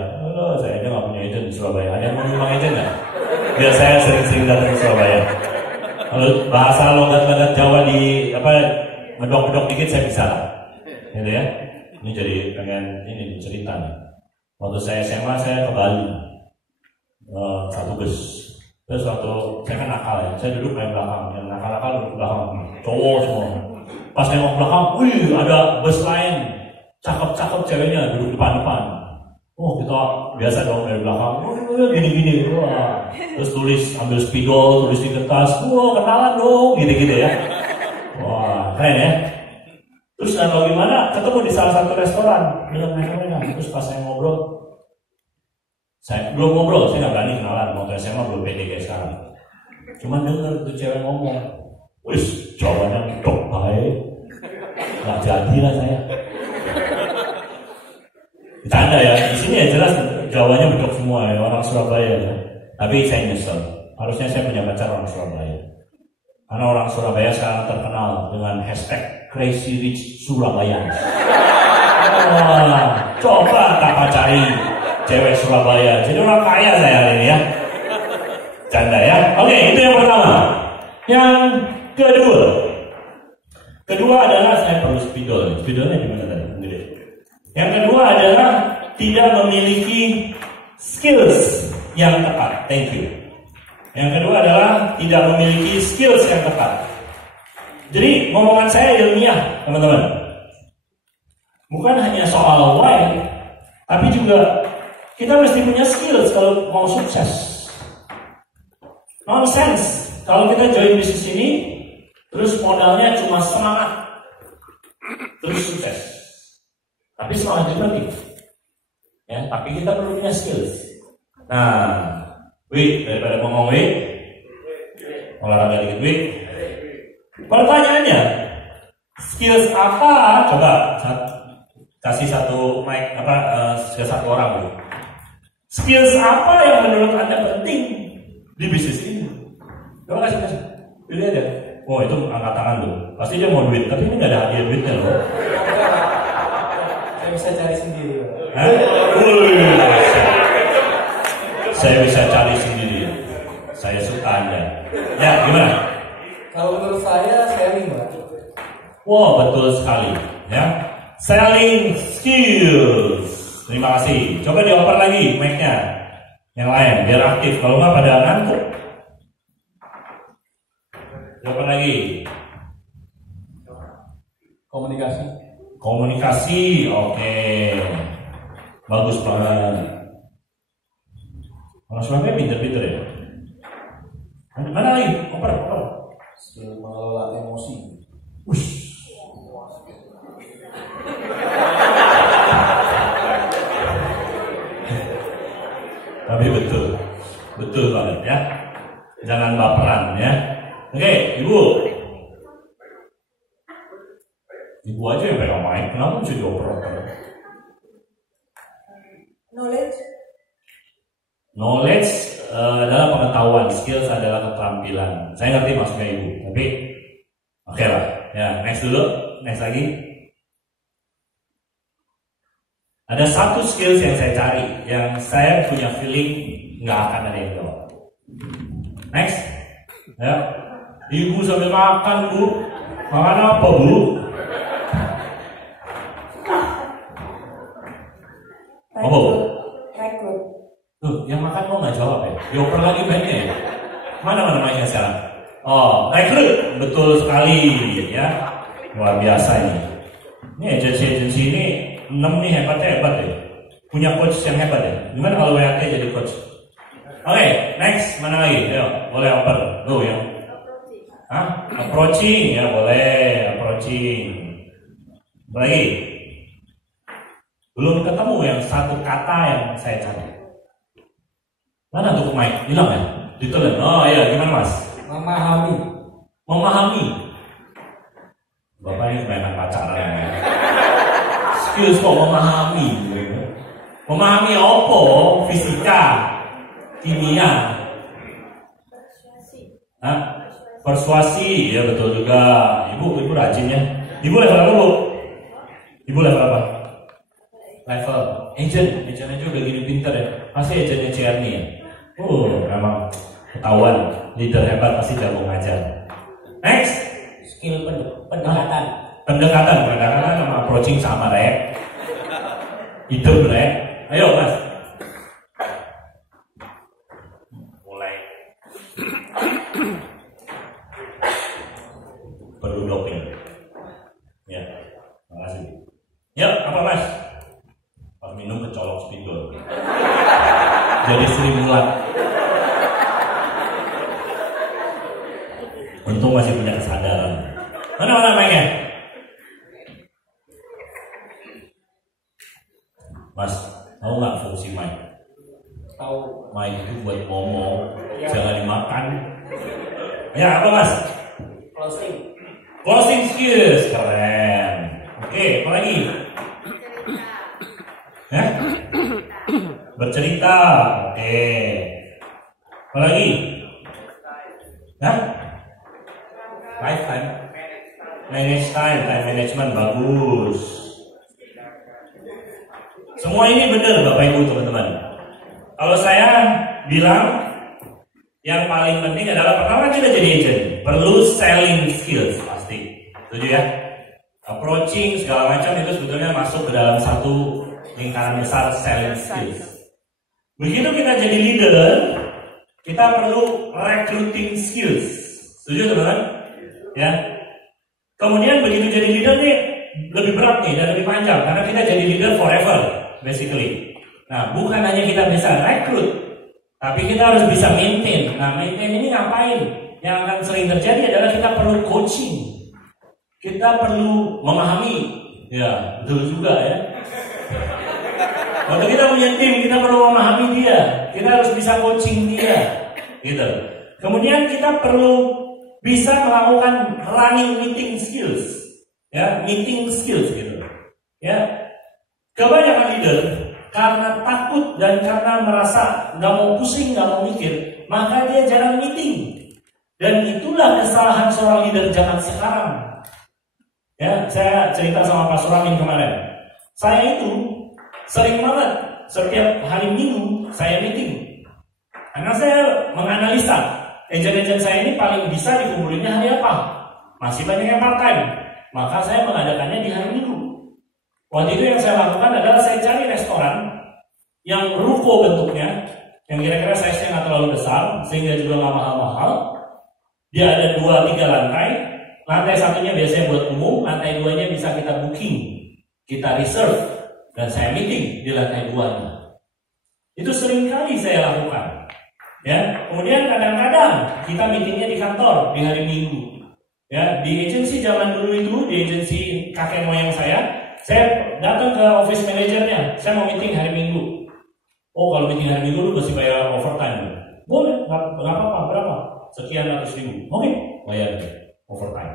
Saya aja nggak punya agen di Surabaya. Ada yang mau nyumbang agen nggak? Biar saya sering-sering datang ke Surabaya. Kalau bahasa logat-logat Jawa di medok-medok dikit saya bisa lah. Gitu ya. Ini jadi pengen ini cerita nih. Waktu saya SMA saya ke Bali. Satu bus. Terus waktu saya kan nakal ya, saya duduk kayak belakang, yang nakal-nakal duduk belakang, cowok semua. Pas nengok belakang, wih ada bus lain, cakep-cakep ceweknya duduk depan-depan. Oh kita biasa dong dari belakang, gini-gini, wah. Terus tulis, ambil spidol, tulis di kertas, wah kenalan dong, gitu-gitu ya. Wah keren ya. Terus nggak tahu gimana, ketemu di salah satu restoran dengan mereka. Terus pas saya ngobrol, saya belum ngobrol, saya nggak berani kenalan. Waktu SMA belum pede kayak sekarang. Cuma denger tuh cewek ngomong, wis jawabannya medok baik, nggak jadi lah saya. Bercanda ya, di sini ya jelas jawabannya medok semua ya, orang Surabaya ya. Tapi saya nyesel, harusnya saya punya pacar orang Surabaya. Karena orang Surabaya sekarang terkenal dengan hashtag Crazy Rich Surabaya. Coba tak pacari cewek Surabaya, jadi orang kaya saya hari ini ya. Canda ya. Oke, itu yang pertama. Yang kedua adalah saya perlu spidol. Spidolnya di mana tadi? Yang kedua adalah tidak memiliki skills yang tepat. Thank you. Yang kedua adalah tidak memiliki skills yang tepat. Jadi ngomongan saya ilmiah, teman-teman. Bukan hanya soal why, tapi juga kita mesti punya skills kalau mau sukses. Nonsense kalau kita join bisnis ini, terus modalnya cuma semangat, terus sukses. Tapi semangat juga nih. Ya, tapi kita perlu punya skills. Nah, Wih, daripada ngomong Wih, olahraga dikit Wih. Pertanyaannya, skills apa? Coba kasih satu mic ke satu orang Wih. Skills apa yang menurut Anda penting di bisnis ini? Coba kasih. Pilih aja. Oh itu angkat tangan loh. Pasti dia mau duit, tapi ini nggak ada hadiah duitnya loh. Saya bisa cari sendiri. Hah? Saya bisa cari sendiri. Saya suka Anda. Ya, gimana? Kalau menurut saya sharing, Pak. Wow, betul sekali. Ya, selling skills. Terima kasih. Coba dioper lagi mic-nya. Yang lain, biar aktif. Kalau nggak pada ngantuk. Dioper lagi. Komunikasi, oke. Bagus banget. Mas Bangga pinter-pinter ya. Mana lagi? Oper. Skill mengelola emosi. Tapi betul banget ya. Jangan baperan ya. Oke, Ibu aja yang pegang mic. Kenapa mesti dioper? Knowledge adalah pengetahuan, skills adalah keterampilan. Saya ngerti maksudnya Ibu, tapi oke lah. Ya, next lagi. Ada satu skills yang saya cari, yang saya punya feeling nggak akan ada yang jawab. Next, ya. Ibu sambil makan Bu, makan apa Bu? Apa Bu? Tuh, yang makan mau nggak jawab ya? Dioper lagi banyak ya? Mana mainnya sekarang? Oh, rekrut, betul sekali ya. Luar biasa ini. Ini agensi ini 6 nih hebat ya. Punya coach yang hebat ya. Gimana kalau WAT jadi coach? Oke, next mana lagi? Ayo, boleh oper. Tuh yang. Approaching ya boleh approaching. Lagi. Belum ketemu yang satu kata yang saya cari. Mana tuh mic? Hilang ya? Ditelan. Oh iya, gimana Mas? Memahami. Bapak ini kebanyakan pacaran ya. Skills kok memahami. Memahami apa? Fisika, kimia. Persuasi, ya betul juga. Ibu rajin ya. Ibu level apa Bu? Ibu level apa? Level agent aja udah gini pinter ya. Pasti agentnya CRNI ya. Memang ketahuan leader hebat pasti jago ngajar. Next, Skill pendekatan. Pendekatan sama approaching sama Rek. Hidup Rek. Ayo Mas. Mulai. Berduduk ini. Ya, makasih. Ya, apa Mas? Pas minum kecolok spidol. Jadi Sri Mulat. Untung masih punya kesadaran. Mana mainnya? Mas, tahu nggak fungsi mic? Tahu. Mic itu buat ngomong, jangan dimakan. Ya apa Mas? Closing skills, keren. Oke, apa lagi? Bercerita, oke. Apa lagi? Lifetime, time management, bagus. Semua ini benar Bapak Ibu teman-teman. Kalau saya bilang yang paling penting adalah pertama kita jadi agent, perlu selling skills pasti. Setuju ya? Approaching segala macam itu sebetulnya masuk ke dalam satu lingkaran besar selling skills. Begitu kita jadi leader, kita perlu recruiting skills. Setuju teman-teman? Ya. Kemudian begitu jadi leader nih lebih berat nih dan lebih panjang karena kita jadi leader forever, basically. Nah, bukan hanya kita bisa rekrut, tapi kita harus bisa maintain. Nah, maintain ini ngapain? Yang akan sering terjadi adalah kita perlu coaching. Kita perlu memahami. Ya, betul juga ya. Waktu kita punya tim, kita perlu memahami dia. Kita harus bisa coaching dia. Gitu. Kemudian kita perlu bisa melakukan running meeting skills. Ya, meeting skills gitu. Ya. Kebanyakan leader karena takut dan karena merasa nggak mau pusing, nggak mau mikir, maka dia jarang meeting. Dan itulah kesalahan seorang leader zaman sekarang. Ya, saya cerita sama Pak Suramin kemarin. Saya itu sering banget setiap hari Minggu saya meeting. Karena saya menganalisa agent-agent saya ini paling bisa dikumpulin hari apa. Masih banyak yang part-time. Maka saya mengadakannya di hari Minggu. Waktu itu yang saya lakukan adalah saya cari restoran yang ruko bentuknya, yang kira-kira size-nya nggak terlalu besar, sehingga juga nggak mahal-mahal. Dia ada 2-3 lantai. Lantai satunya biasanya buat umum, lantai 2-nya bisa kita booking, kita reserve, dan saya meeting di lantai 2-nya. Itu sering kali saya lakukan. Ya, kemudian kadang-kadang kita meetingnya di kantor di hari Minggu. Ya, di agensi zaman dulu itu, di agensi kakek moyang saya datang ke office manajernya, saya mau meeting hari Minggu. Oh, kalau meeting hari Minggu lu mesti bayar overtime. Boleh, nggak apa-apa, berapa? Sekian ratus ribu. Oke, bayar overtime.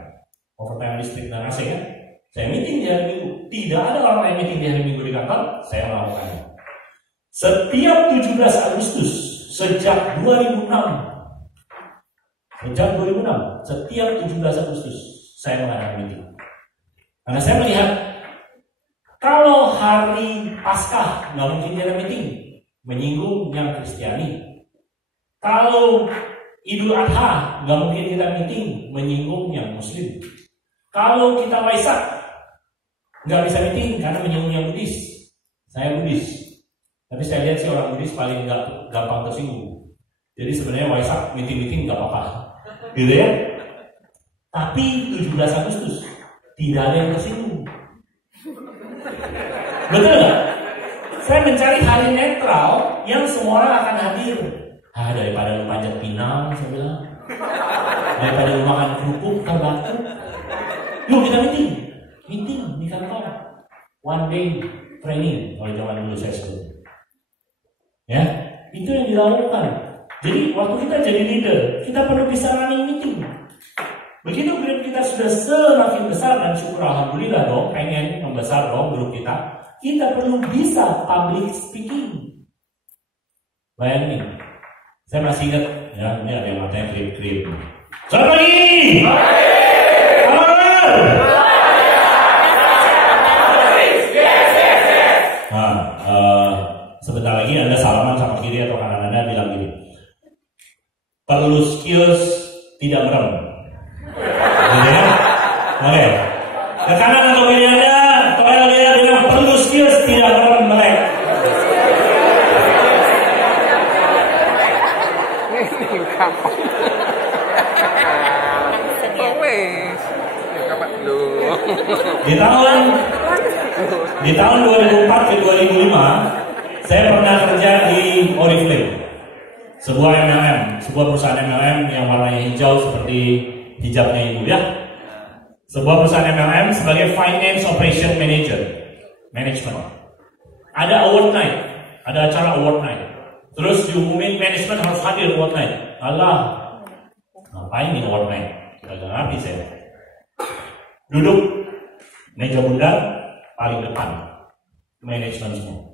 Overtime listrik dan AC kan? Saya meeting di hari Minggu. Tidak ada orang lain meeting di hari Minggu di kantor, saya melakukannya. Setiap 17 Agustus sejak 2006, setiap 17 Agustus saya mengadakan meeting. Karena saya melihat kalau hari Paskah nggak mungkin dia ada meeting, menyinggung yang Kristiani. Kalau Idul Adha nggak mungkin kita meeting, menyinggung yang Muslim. Kalau kita Waisak nggak bisa meeting karena menyinggung yang Buddhis. Saya Buddhis, tapi saya lihat sih orang Buddhis paling nggak gampang tersinggung. Jadi sebenarnya Waisak meeting nggak apa-apa, gitu ya. Tapi 17 Agustus tidak ada yang tersinggung. Betul nggak? Saya mencari hari netral yang semua orang akan hadir. Daripada lu panjat pinang, saya bilang. Daripada lu makan kerupuk terbatu. Yuk kita meeting di kantor. One day training, kalau zaman dulu saya sebut. Ya, itu yang dilakukan. Jadi waktu kita jadi leader, kita perlu bisa running meeting. Begitu grup kita sudah semakin besar dan syukur alhamdulillah dong, pengen membesar dong grup kita perlu bisa public speaking. Bayangin, saya masih ingat ya, ini ada yang matanya krip-krip. Selamat pagi. Sebentar lagi Anda salaman sama kiri atau kanan Anda bilang gini. Perlu skills tidak merem. Gitu ya? Oke. Ke kanan atau kiri Anda, tolong dia bilang perlu skills tidak merem melek. Di tahun 2004 ke 2005 saya pernah kerja di Oriflame, sebuah MLM, sebuah perusahaan MLM yang warnanya hijau seperti hijabnya ibu ya. Sebuah perusahaan MLM sebagai Finance Operation Manager, management. Ada award night, ada acara award night. Terus diumumin manajemen harus hadir award night. Allah, ngapain ini award night? Gak ngerti saya. Duduk meja bundar paling depan, manajemen semua.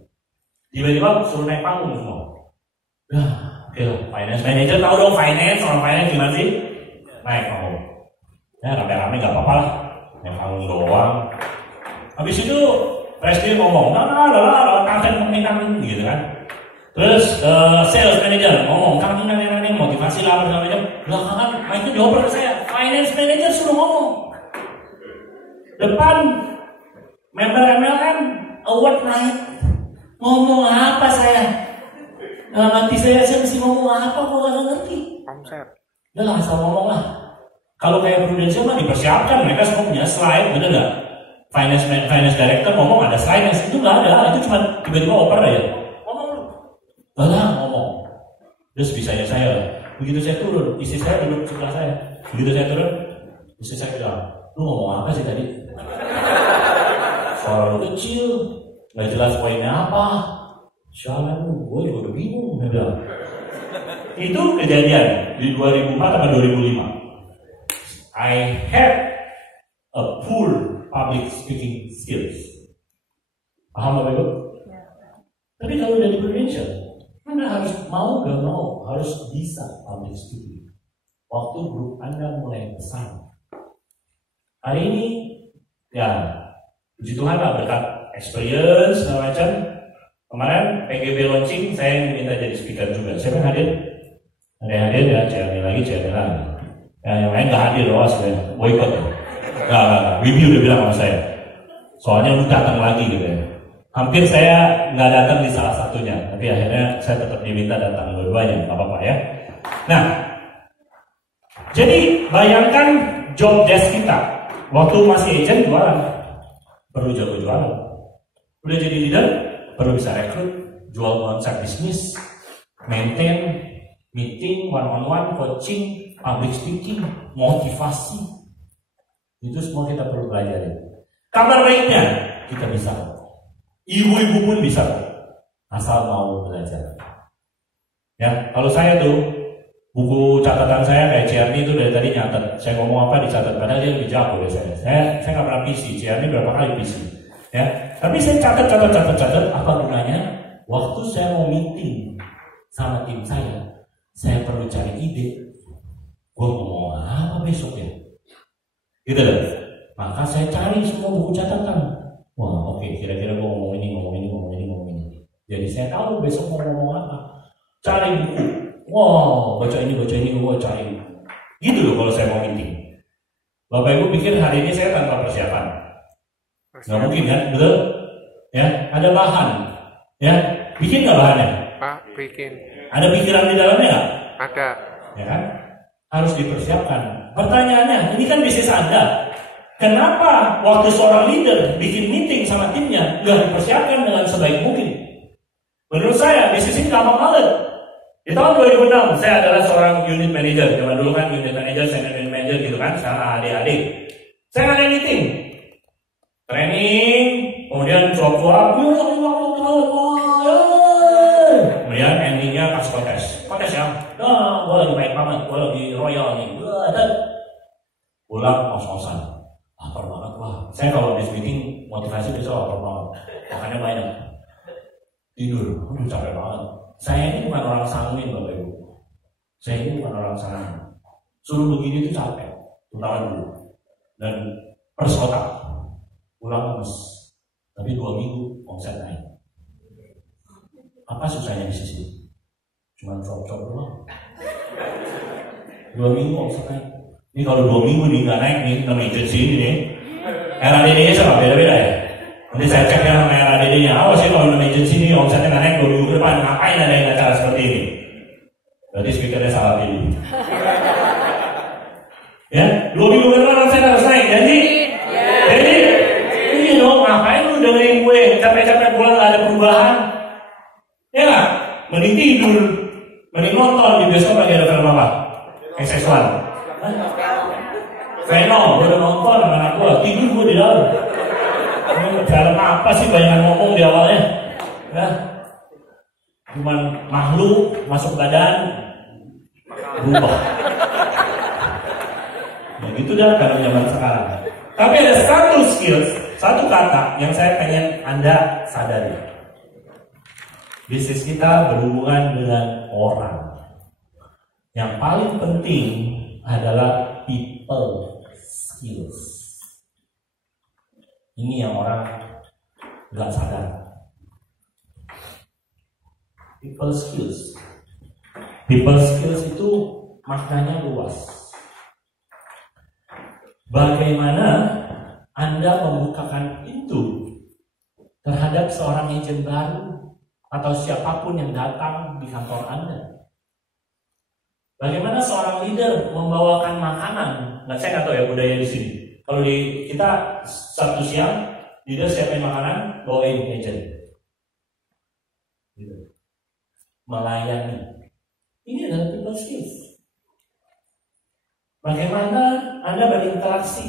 Tiba-tiba suruh naik panggung semua. Oke lah, finance manager tahu dong finance, orang finance gimana sih? Naik panggung. Ya rame-rame gak apa-apa lah, naik panggung doang. Habis itu presiden ngomong, kami gitu kan. Terus sales manager ngomong, kami motivasi lah segala macam. Belakangan, itu dioper ke saya. Finance manager suruh ngomong. Depan member MLM award night. Ngomong apa saya? nanti saya mesti ngomong apa, kok nggak ngerti. Omset. Udah lah, asal ngomong lah. Kalau kayak Prudential mah dipersiapkan, mereka semua punya slide, bener nggak? Finance director ngomong ada slide, itu nggak ada, itu cuma tiba-tiba oper aja. Ngomong lu, ngomong. Terus bisanya saya lah. Begitu saya turun, istri saya duduk sebelah saya. Begitu saya turun, istri saya bilang, lu ngomong apa sih tadi? Suara lu kecil, nggak jelas poinnya apa. Sialan lu, gue juga udah bingung. Dia bilang. Itu kejadian di 2004 atau 2005. I had a poor public speaking skills. Paham Bapak Ibu? Tapi kalau udah di Prudential, Anda harus mau gak mau, harus bisa public speaking. Waktu grup Anda mulai besar. Hari ini, ya, puji Tuhan lah berkat experience segala macam. Kemarin PGB launching, saya minta jadi speaker juga. Siapa yang hadir? Ada yang hadir ya, CRD lagi. Ya, yang lain nggak hadir loh, saya boikot. Nggak. Wibi udah bilang sama saya. Soalnya lu datang lagi gitu ya. Hampir saya nggak datang di salah satunya, tapi akhirnya saya tetap diminta datang dua-duanya, nggak apa-apa ya. Nah, jadi bayangkan job desk kita waktu masih agent jualan, perlu jago jualan. Udah jadi leader, perlu bisa rekrut, jual konsep bisnis, maintain, meeting, one-on-one, coaching, public speaking, motivasi. Itu semua kita perlu pelajari. Kabar baiknya, kita bisa. Ibu-ibu pun bisa. Asal mau belajar. Ya, kalau saya tuh, buku catatan saya kayak Ciarni itu dari tadi nyatet. Saya ngomong apa dicatat, padahal dia lebih jago dari saya. Saya nggak pernah PC, Ciarni berapa kali PC. Ya, tapi saya catat, apa gunanya? Waktu saya mau meeting sama tim saya perlu cari ide. Gue mau ngomong apa besok ya? Gitu loh. Maka saya cari semua buku catatan. Wah, oke, kira-kira gue ngomong ini. Jadi saya tahu besok mau ngomong apa. Cari buku. Wow, baca ini, gue cari. Gitu loh kalau saya mau meeting. Bapak Ibu pikir hari ini saya tanpa persiapan? Nggak mungkin kan, betul? Ya, ada bahan. Ya, bikin nggak bahannya? Pak, bikin. Ada pikiran di dalamnya nggak? Ada. Ya kan? Harus dipersiapkan. Pertanyaannya, ini kan bisnis Anda. Kenapa waktu seorang leader bikin meeting sama timnya nggak dipersiapkan dengan sebaik mungkin? Menurut saya, bisnis ini gampang banget. Di tahun 2006, saya adalah seorang unit manager. Zaman dulu kan unit manager, senior unit manager gitu kan, sama adik-adik. Saya ngadain meeting. Training, kemudian cuap-cuap, kemudian endingnya pas kontes ya. Nah, gue lagi baik banget, gue lagi royal nih. Pulang ngos-ngosan, lapar banget wah. Saya kalau habis meeting motivasi bisa lapar banget, makannya banyak. Tidur, capek banget. Saya ini bukan orang sanguin Bapak Ibu. Saya ini bukan orang sanguin. Suruh begini tuh capek, terutama dulu. Dan pers otak. Pulang lemes, tapi 2 minggu omset naik. Apa susahnya di sisi? Cuma cop-cop doang. 2 minggu omset naik. Ini kalau 2 minggu nih nggak naik nih, nama agency ini nih. RADD-nya sama beda-beda ya. Nanti saya cek yang nama RADD-nya. Awas sih kalau nama agency ini omsetnya nggak naik 2 minggu ke depan, ngapain ada yang acara seperti ini? Berarti speakernya salah pilih. Ya, 2 minggu ke depan omset harus naik. Jadi. Ngapain lu dengerin gue capek-capek pulang gak ada perubahan? Ya gak? Mending tidur, mending nonton di bioskop lagi ada film apa? Yang seksual. Venom, gue udah nonton sama anak gue, tidur gue di dalam. Dalam apa sih bayangan ngomong di awalnya? Ya, cuman makhluk masuk badan berubah. Ya gitu dah kalau zaman sekarang. Tapi ada satu skills, satu kata yang saya pengen Anda sadari. Bisnis kita berhubungan dengan orang. Yang paling penting adalah people skills. Ini yang orang nggak sadar. People skills. People skills itu maknanya luas. Bagaimana Anda membukakan pintu terhadap seorang agent baru atau siapapun yang datang di kantor Anda? Bagaimana seorang leader membawakan makanan? Nah, saya nggak tahu ya budaya di sini. Kalau di kita Sabtu siang, leader siapin makanan, bawain agent. Gitu. Melayani. Ini adalah people skills. Bagaimana Anda berinteraksi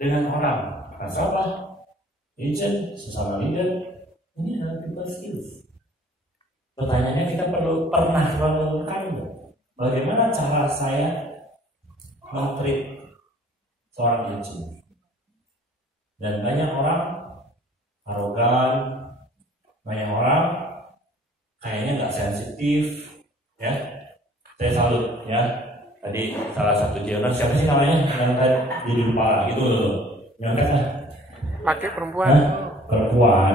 dengan orang, nasabah, agent, sesama leader? Ini adalah people skills. Pertanyaannya, kita pernah renungkan bagaimana cara saya men-treat seorang agent. Dan banyak orang arogan, banyak orang kayaknya nggak sensitif, ya. Saya salut, ya. Tadi salah satu Jerman, siapa sih namanya? Yang tadi jadi kepala gitu loh. Yang kan? Pakai perempuan. Perempuan.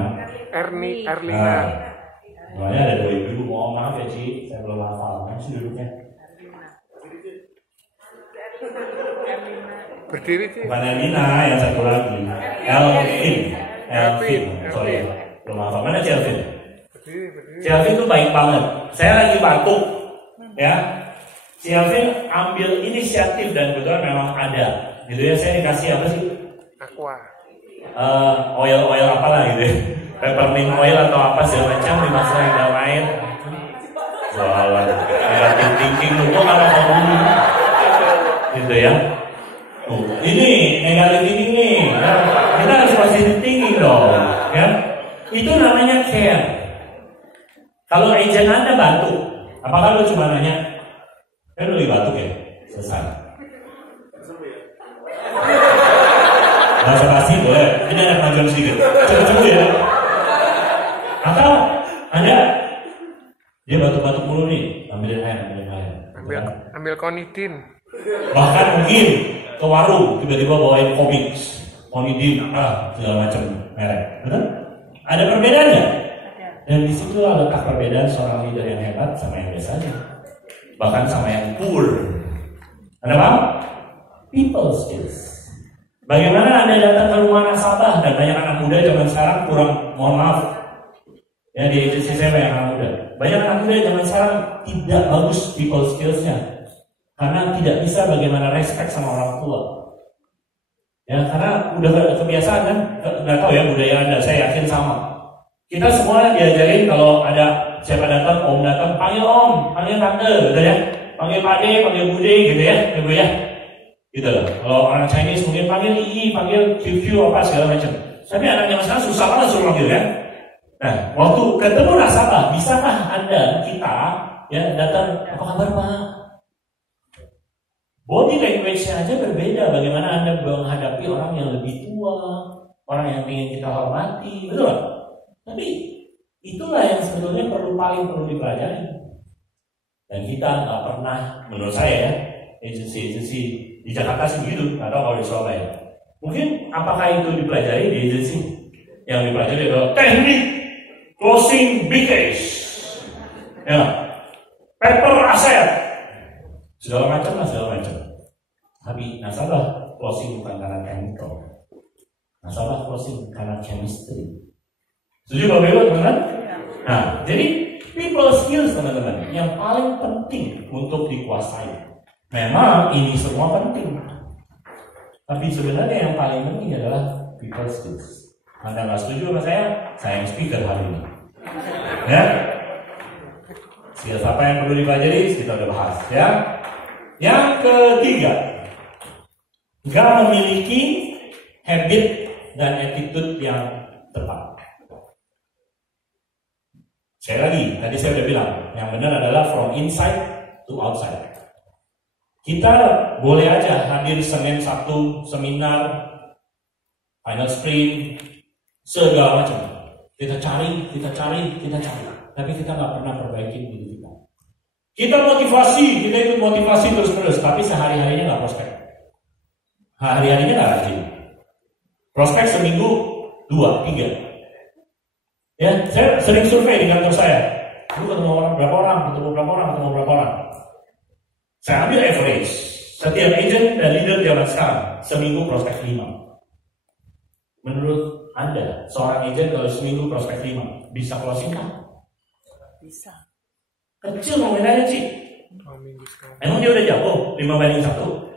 Erlina. Namanya ada 2 ibu. Mohon maaf ya Ci, saya belum hafal. Mana sih duduknya? Berdiri sih. Bukan Erlina, yang satu lagi. Elvin. Sorry, belum hafal. Mana Ci Elvin? Berdiri. Ci Elvin tuh baik banget. Saya lagi batuk, ya. Ci Elvin ambil inisiatif dan kebetulan memang ada. Gitu ya, saya dikasih apa sih? Aqua. Oil apalah gitu ya. Peppermint oil atau apa segala macam dimasukin dalam air. Jualan negatif thinking lu kok karena kamu gitu ya. Ini negatif thinking nih ya. Kita harus positive thinking dong ya. Itu namanya care. Kalau agent Anda batuk, apakah lu cuma nanya lu lagi batuk ya? Selesai. Bahasa basi boleh, ini ada kemajuan sedikit. Coba ya. Atau Anda dia batuk-batuk mulu nih, ambilin air. Ambil konidin. Bahkan mungkin ke warung tiba-tiba bawain komik, konidin, segala macam merek. Betul? Ada perbedaannya. Dan di situ letak perbedaan seorang leader yang hebat sama yang biasa aja. Bahkan sama yang poor. Anda paham? People skills. Bagaimana Anda datang ke rumah nasabah dan banyak anak muda zaman sekarang kurang, mohon maaf. Ya di agensi saya banyak anak muda. Banyak anak muda zaman sekarang tidak bagus people skills-nya. Karena tidak bisa bagaimana respect sama orang tua. Ya karena udah kebiasaan kan, nggak tahu ya budaya Anda, saya yakin sama. Kita semua diajarin kalau ada siapa datang, om datang, panggil om, panggil tante, gitu ya. Panggil pade, panggil bude, gitu ya, ibu ya. Gitu loh. Kalau orang Chinese mungkin panggil ii, panggil QQ apa segala macam. Tapi anak yang sekarang susah banget suruh panggil kan. Nah, waktu ketemu nasabah, bisakah Anda, kita, ya datang, apa kabar Pak? Body language-nya aja berbeda. Bagaimana Anda menghadapi orang yang lebih tua, orang yang ingin kita hormati, betul nggak? Tapi itulah yang sebetulnya paling perlu dipelajari. Dan kita nggak pernah, menurut saya ya, agensi di Jakarta sih begitu, nggak tahu kalau di Surabaya. Mungkin apakah itu dipelajari di agensi? Yang dipelajari adalah teknik closing big case, ya, paper aset, segala macam. Tapi nasabah closing bukan karena chemical, nasabah closing karena chemistry. Setuju Bapak Ibu teman-teman? Nah, jadi people skills teman-teman yang paling penting untuk dikuasai. Memang ini semua penting, tapi sebenarnya yang paling penting adalah people skills. Anda nggak setuju sama saya yang speaker hari ini. Ya, skills apa yang perlu dipelajari kita udah bahas. Ya, yang ketiga, nggak memiliki habit dan attitude yang tepat. Sekali lagi, tadi saya udah bilang, yang benar adalah from inside to outside. Kita boleh aja hadir Senin, Sabtu, seminar, final sprint, segala macam. Kita cari. Tapi kita nggak pernah perbaiki diri kita. Kita motivasi, kita ikut motivasi terus-menerus, tapi sehari-harinya nggak prospek. Hari-harinya nggak rajin. Prospek seminggu 2, 3. Ya, saya sering survei di kantor saya. Lu ketemu berapa orang. Saya ambil average. Setiap agent dan leader zaman sekarang seminggu prospek 5. Menurut Anda, seorang agent kalau seminggu prospek 5, bisa closing kan? Bisa. Kecil nominalnya sih. 2 minggu sekali. Emang dia udah jago 5/1?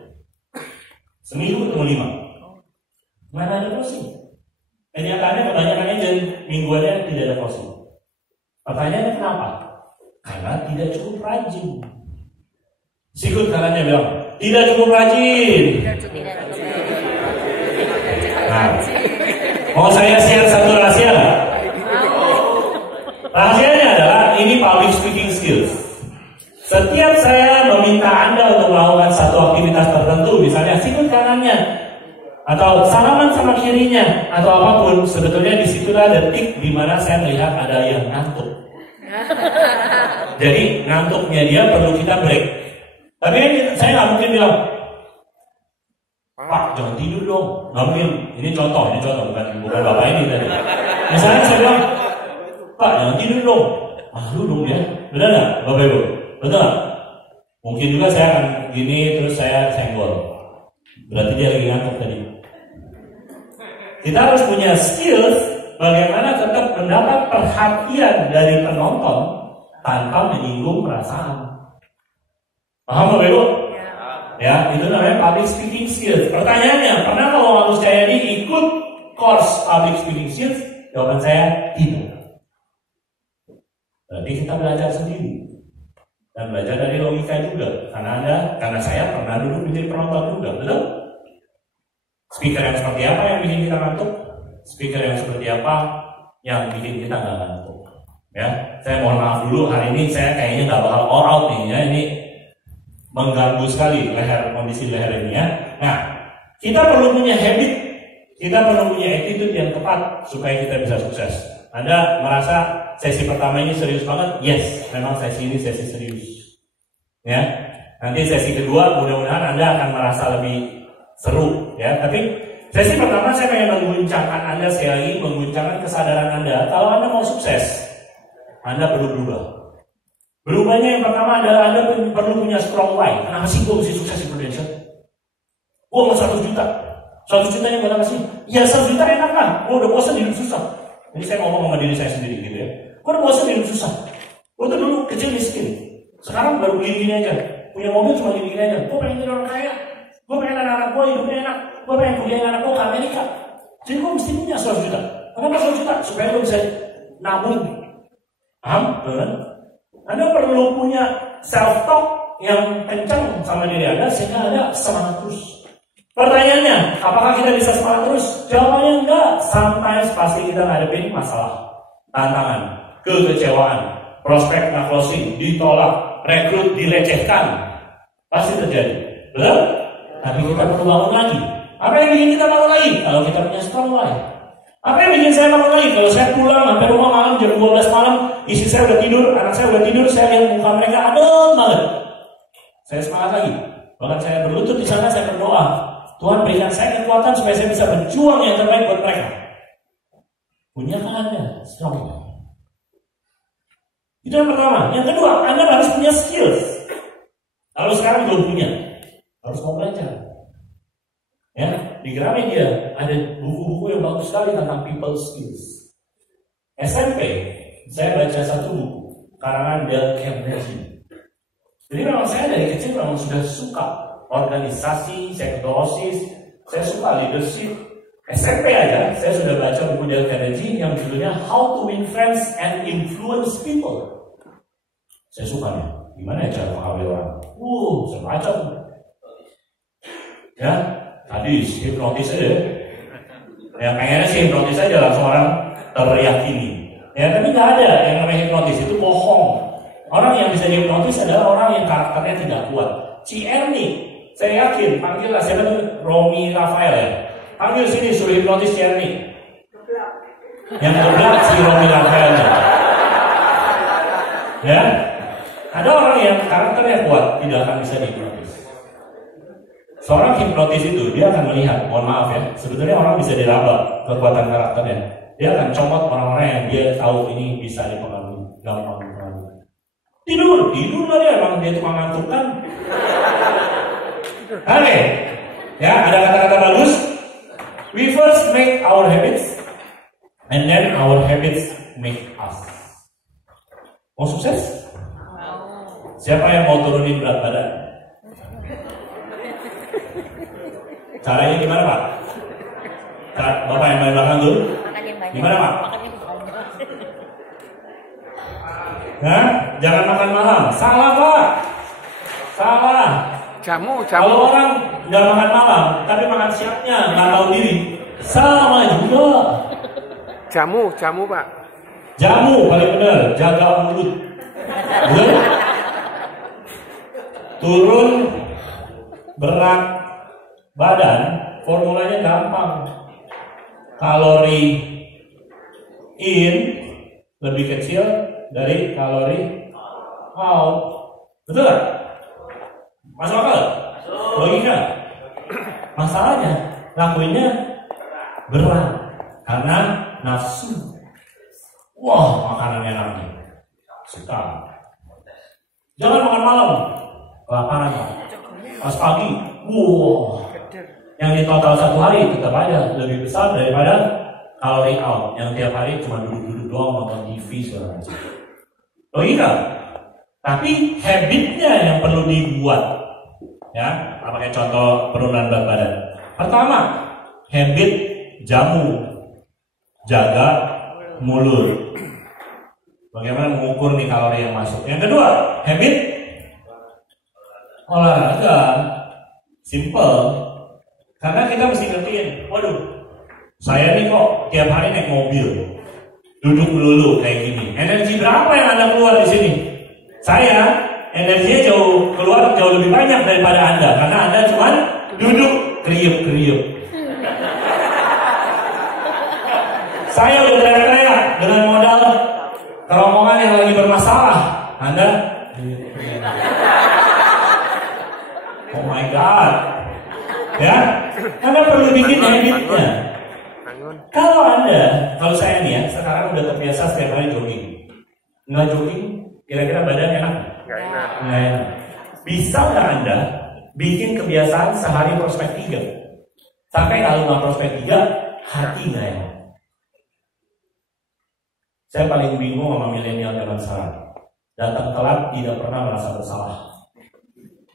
Seminggu ketemu 5. Mana ada closing? Kenyataannya kebanyakan agent mingguannya tidak ada closing. Pertanyaannya kenapa? Karena tidak cukup rajin. Sikut kanannya bilang, tidak cukup rajin. Nah, mau saya share satu rahasia nggak? Rahasianya adalah ini public speaking skills. Setiap saya meminta Anda untuk melakukan satu aktivitas tertentu, misalnya sikut kanannya, atau salaman sama kirinya, atau apapun, sebetulnya disitulah detik di mana saya melihat ada yang ngantuk. Jadi ngantuknya dia perlu kita break. Tapi saya nggak mungkin bilang, Pak, jangan tidur dong. Nggak mungkin. Ini contoh, bukan bapak ini tadi. Misalnya saya bilang, Pak, jangan tidur dong. Malu dong ya. Benar nggak, Bapak Ibu? Betul nggak? Mungkin juga saya akan gini terus saya senggol. Berarti dia lagi ngantuk tadi. Kita harus punya skills bagaimana tetap mendapat perhatian dari penonton tanpa menyinggung perasaan. Paham Bapak Ibu? Ya, itu namanya public speaking skills. Pertanyaannya, pernah kalau waktu saya ini ikut course public speaking skills? Jawaban saya tidak. Berarti kita belajar sendiri dan belajar dari logika juga. Karena saya pernah dulu menjadi penonton juga, betul? Speaker yang seperti apa yang bikin kita ngantuk? Speaker yang seperti apa yang bikin kita nggak ngantuk? Ya, saya mohon maaf dulu hari ini saya kayaknya nggak bakal all out nih ya, ini mengganggu sekali kondisi leher ini ya. Nah, kita perlu punya habit, kita perlu punya attitude yang tepat supaya kita bisa sukses. Anda merasa sesi pertama ini serius banget? Yes, memang sesi ini sesi serius. Ya, nanti sesi kedua mudah-mudahan Anda akan merasa lebih seru. Ya, tapi sesi pertama saya pengen mengguncangkan Anda sekali lagi, mengguncangkan kesadaran Anda. Kalau Anda mau sukses, Anda perlu berubah. Berubahnya yang pertama adalah Anda perlu punya strong why. Kenapa sih gue mesti sukses di Prudential? Gue mau 100 juta. 100 jutanya buat apa sih? Ya 100 juta enak lah. Gue udah bosan hidup susah. Ini saya ngomong sama diri saya sendiri gitu ya. Gue udah bosan hidup susah. Gue tuh dulu kecil miskin. Sekarang baru gini-gini aja. Punya mobil cuma gini-gini aja. Gue pengen jadi orang kaya. Gue pengen anak-anak gue hidupnya enak. Gue pengen kuliah anak gue ke Amerika. Jadi gue mesti punya 100 juta. Kenapa 100 juta? Supaya gue bisa nabung. Paham? Benar? Anda perlu punya self-talk yang kencang sama diri Anda sehingga Anda semangat terus. Pertanyaannya, apakah kita bisa semangat terus? Jawabannya enggak. Sometimes pasti kita ngadepin masalah, tantangan, kekecewaan, prospek nggak closing, ditolak, rekrut dilecehkan. Pasti terjadi. Betul? Tapi kita perlu bangun lagi. Apa yang bikin kita bangun lagi? Kalau kita punya strong life. Apa yang bikin saya bangun lagi? Kalau saya pulang sampai rumah malam jam 12 malam, istri saya udah tidur, anak saya udah tidur, saya lihat muka mereka adem banget. Saya semangat lagi. Bahkan saya berlutut di sana, saya berdoa, Tuhan berikan saya kekuatan supaya saya bisa berjuang yang terbaik buat mereka. Punyakah Anda strong life? Itu yang pertama. Yang kedua, Anda harus punya skills. Kalau sekarang belum punya, harus mau belajar. Ya, di Gramedia ada buku-buku yang bagus sekali tentang people skills. SMP, saya baca satu buku karangan Dale Carnegie. Jadi memang saya dari kecil memang sudah suka organisasi, sektosis, saya suka leadership. SMP aja, saya sudah baca buku Dale Carnegie yang judulnya How to Win Friends and Influence People. Saya suka nih, gimana ya cara mengawal orang? Saya baca. Ya. Hadis, hipnotis aja. Ya pengennya sih hipnotis aja langsung orang teriyakini. Ya tapi nggak ada yang namanya hipnotis, itu bohong. Orang yang bisa dihipnotis adalah orang yang karakternya tidak kuat. Si Ernie, saya yakin, panggillah siapa itu? Romi Rafael ya. Panggil sini suruh hipnotis si Ernie. Yang geblak si Romi Rafael. Ya, ada orang yang karakternya kuat tidak akan bisa dihipnotis. Seorang hipnotis itu, dia akan melihat, mohon maaf ya, sebetulnya orang bisa diraba kekuatan karakternya. Dia akan comot orang-orang yang dia tahu ini bisa dipengaruhi, gampang dipengaruhi. Tidur lah dia, emang dia tukang ngantuk kan. Oke, ya ada kata-kata bagus. We first make our habits, And then our habits make us. Mau sukses? Siapa yang mau turunin berat badan? Caranya gimana Pak? Bapak yang main belakang dulu. Makannya banyak. Gimana Pak? Makannya banyak. Hah? Jangan makan malam. Salah Pak. Salah. Jamu, Kalau jamu. orang nggak makan malam, tapi makan siangnya nggak tahu diri, sama juga. Jamu, Pak. Jamu paling benar, jaga mulut. Betul? Turun berat badan, formulanya gampang. Kalori in lebih kecil dari kalori out. Betul nggak? Masuk akal? Logika. Masalahnya lakuinnya berat karena nafsu. Wah, makanan enak nih. Suka. Jangan makan malam. Kelaparan Pak. Pas pagi, wah. Yang di total satu hari tetap aja lebih besar daripada kalori out. Yang tiap hari cuma duduk-duduk doang nonton TV segala macam. Logika. Tapi habitnya yang perlu dibuat. Ya, pakai contoh penurunan berat badan. Pertama, habit jamu, jaga mulut. Bagaimana mengukur nih kalori yang masuk? Yang kedua, habit olahraga, simple. Karena kita mesti ngertiin, waduh, saya nih kok tiap hari naik mobil, duduk melulu kayak gini. Energi berapa yang Anda keluar di sini? Saya energinya keluar jauh lebih banyak daripada Anda, karena Anda cuma duduk kriuk-kriuk. Saya udah teriak-teriak dengan modal rombongan yang lagi bermasalah. Anda, oh my God, ya, Anda perlu bikin habitnya. Kalau saya nih ya, sekarang udah terbiasa setiap hari jogging. Nggak jogging, kira-kira badan enak? Nggak enak. Nggak enak. Bisa nggak Anda bikin kebiasaan sehari prospek 3? Sampai kalau nggak prospek 3, hati nggak enak. Saya paling bingung sama milenial zaman sekarang. Datang telat tidak pernah merasa bersalah.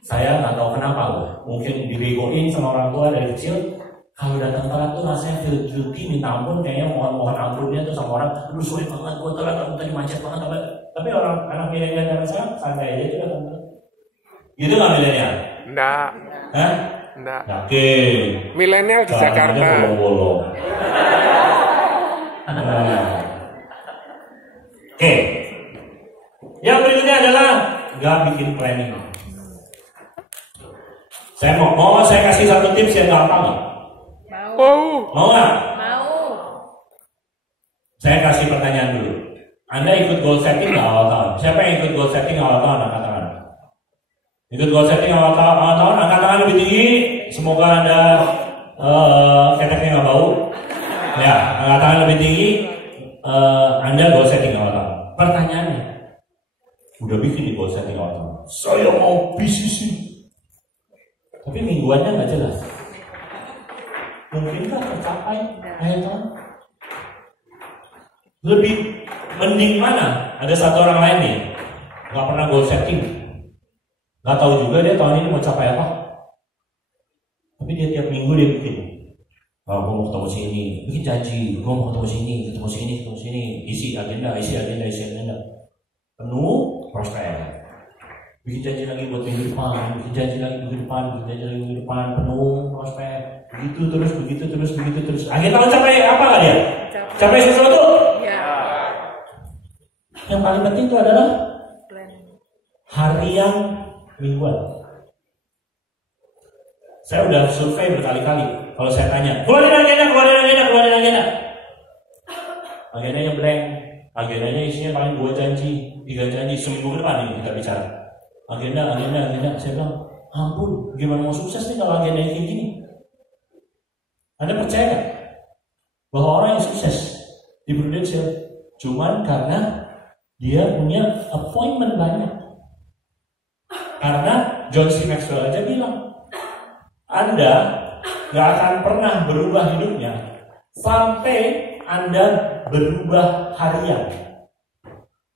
Saya nggak tahu kenapa loh. Mungkin dibegoin sama orang tua dari kecil. Kalau datang telat tuh rasanya feel guilty, minta ampun, kayaknya mohon ampunnya tuh sama orang. Aduh sorry banget, gue telat, aku tadi macet banget. Tapi orang anak milenial zaman sekarang santai aja tuh datang telat. Gitu nggak milenial? Nggak. Hah? Nggak. Yakin? Milenial di Jakarta. Bolong-bolong. Oke. Yang berikutnya adalah nggak bikin planning. Saya mau saya kasih satu tips yang gampang. Mau nggak? Mau. Saya kasih pertanyaan dulu. Anda ikut goal setting nggak awal tahun? Siapa yang ikut goal setting awal tahun? Angkat tangan. Ikut goal setting awal tahun, angkat tangan lebih tinggi. Semoga Anda keteknya nggak bau. Ya, angkat tangan lebih tinggi. Anda goal setting awal tahun. Pertanyaannya, udah bikin di goal setting awal tahun. Saya mau bisnis. Tapi mingguannya nggak jelas. Mungkinkah tercapai akhir tahun? Lebih mending mana? Ada satu orang lain nih, nggak pernah goal setting, nggak tahu juga dia tahun ini mau capai apa. Tapi dia tiap minggu dia bikin. Oh, gue mau ketemu sini, bikin janji. Gue mau ketemu sini, ketemu sini. Isi agenda. Penuh prospek. Bikin janji lagi buat minggu depan, bikin janji lagi minggu depan, penuh prospek. Begitu terus. Akhir tahun capai apa nggak dia? Capai sesuatu? Ya. Yang paling penting itu adalah harian mingguan. Saya udah survei berkali-kali. Kalau saya tanya, keluarin agenda. Agendanya blank. Agendanya isinya paling 2 janji, 3 janji. Seminggu ke depan ini kita bicara. Agenda. Saya bilang, ampun, gimana mau sukses nih kalau agendanya kayak gini? Anda percaya gak bahwa orang yang sukses di Prudential cuman karena dia punya appointment banyak? Karena John C. Maxwell aja bilang, Anda gak akan pernah berubah hidupnya sampai Anda berubah harian.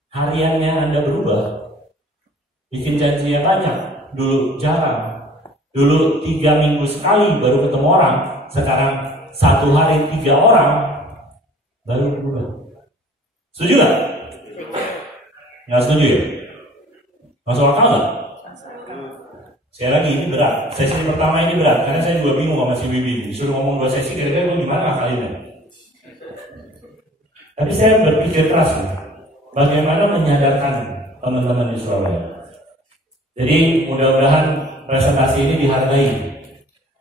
Hariannya Anda berubah. Bikin janjinya banyak. Dulu jarang. Dulu 3 minggu sekali baru ketemu orang. Sekarang 1 hari 3 orang baru berubah. Setuju gak? Nggak setuju ya? Masuk akal gak? Sekali lagi ini berat. Sesi pertama ini berat karena saya juga bingung sama si Bibi. Disuruh ngomong 2 sesi kira-kira gue gimana kalinya. Tapi saya berpikir keras nih, bagaimana menyadarkan teman-teman di Surabaya. Jadi mudah-mudahan presentasi ini dihargai.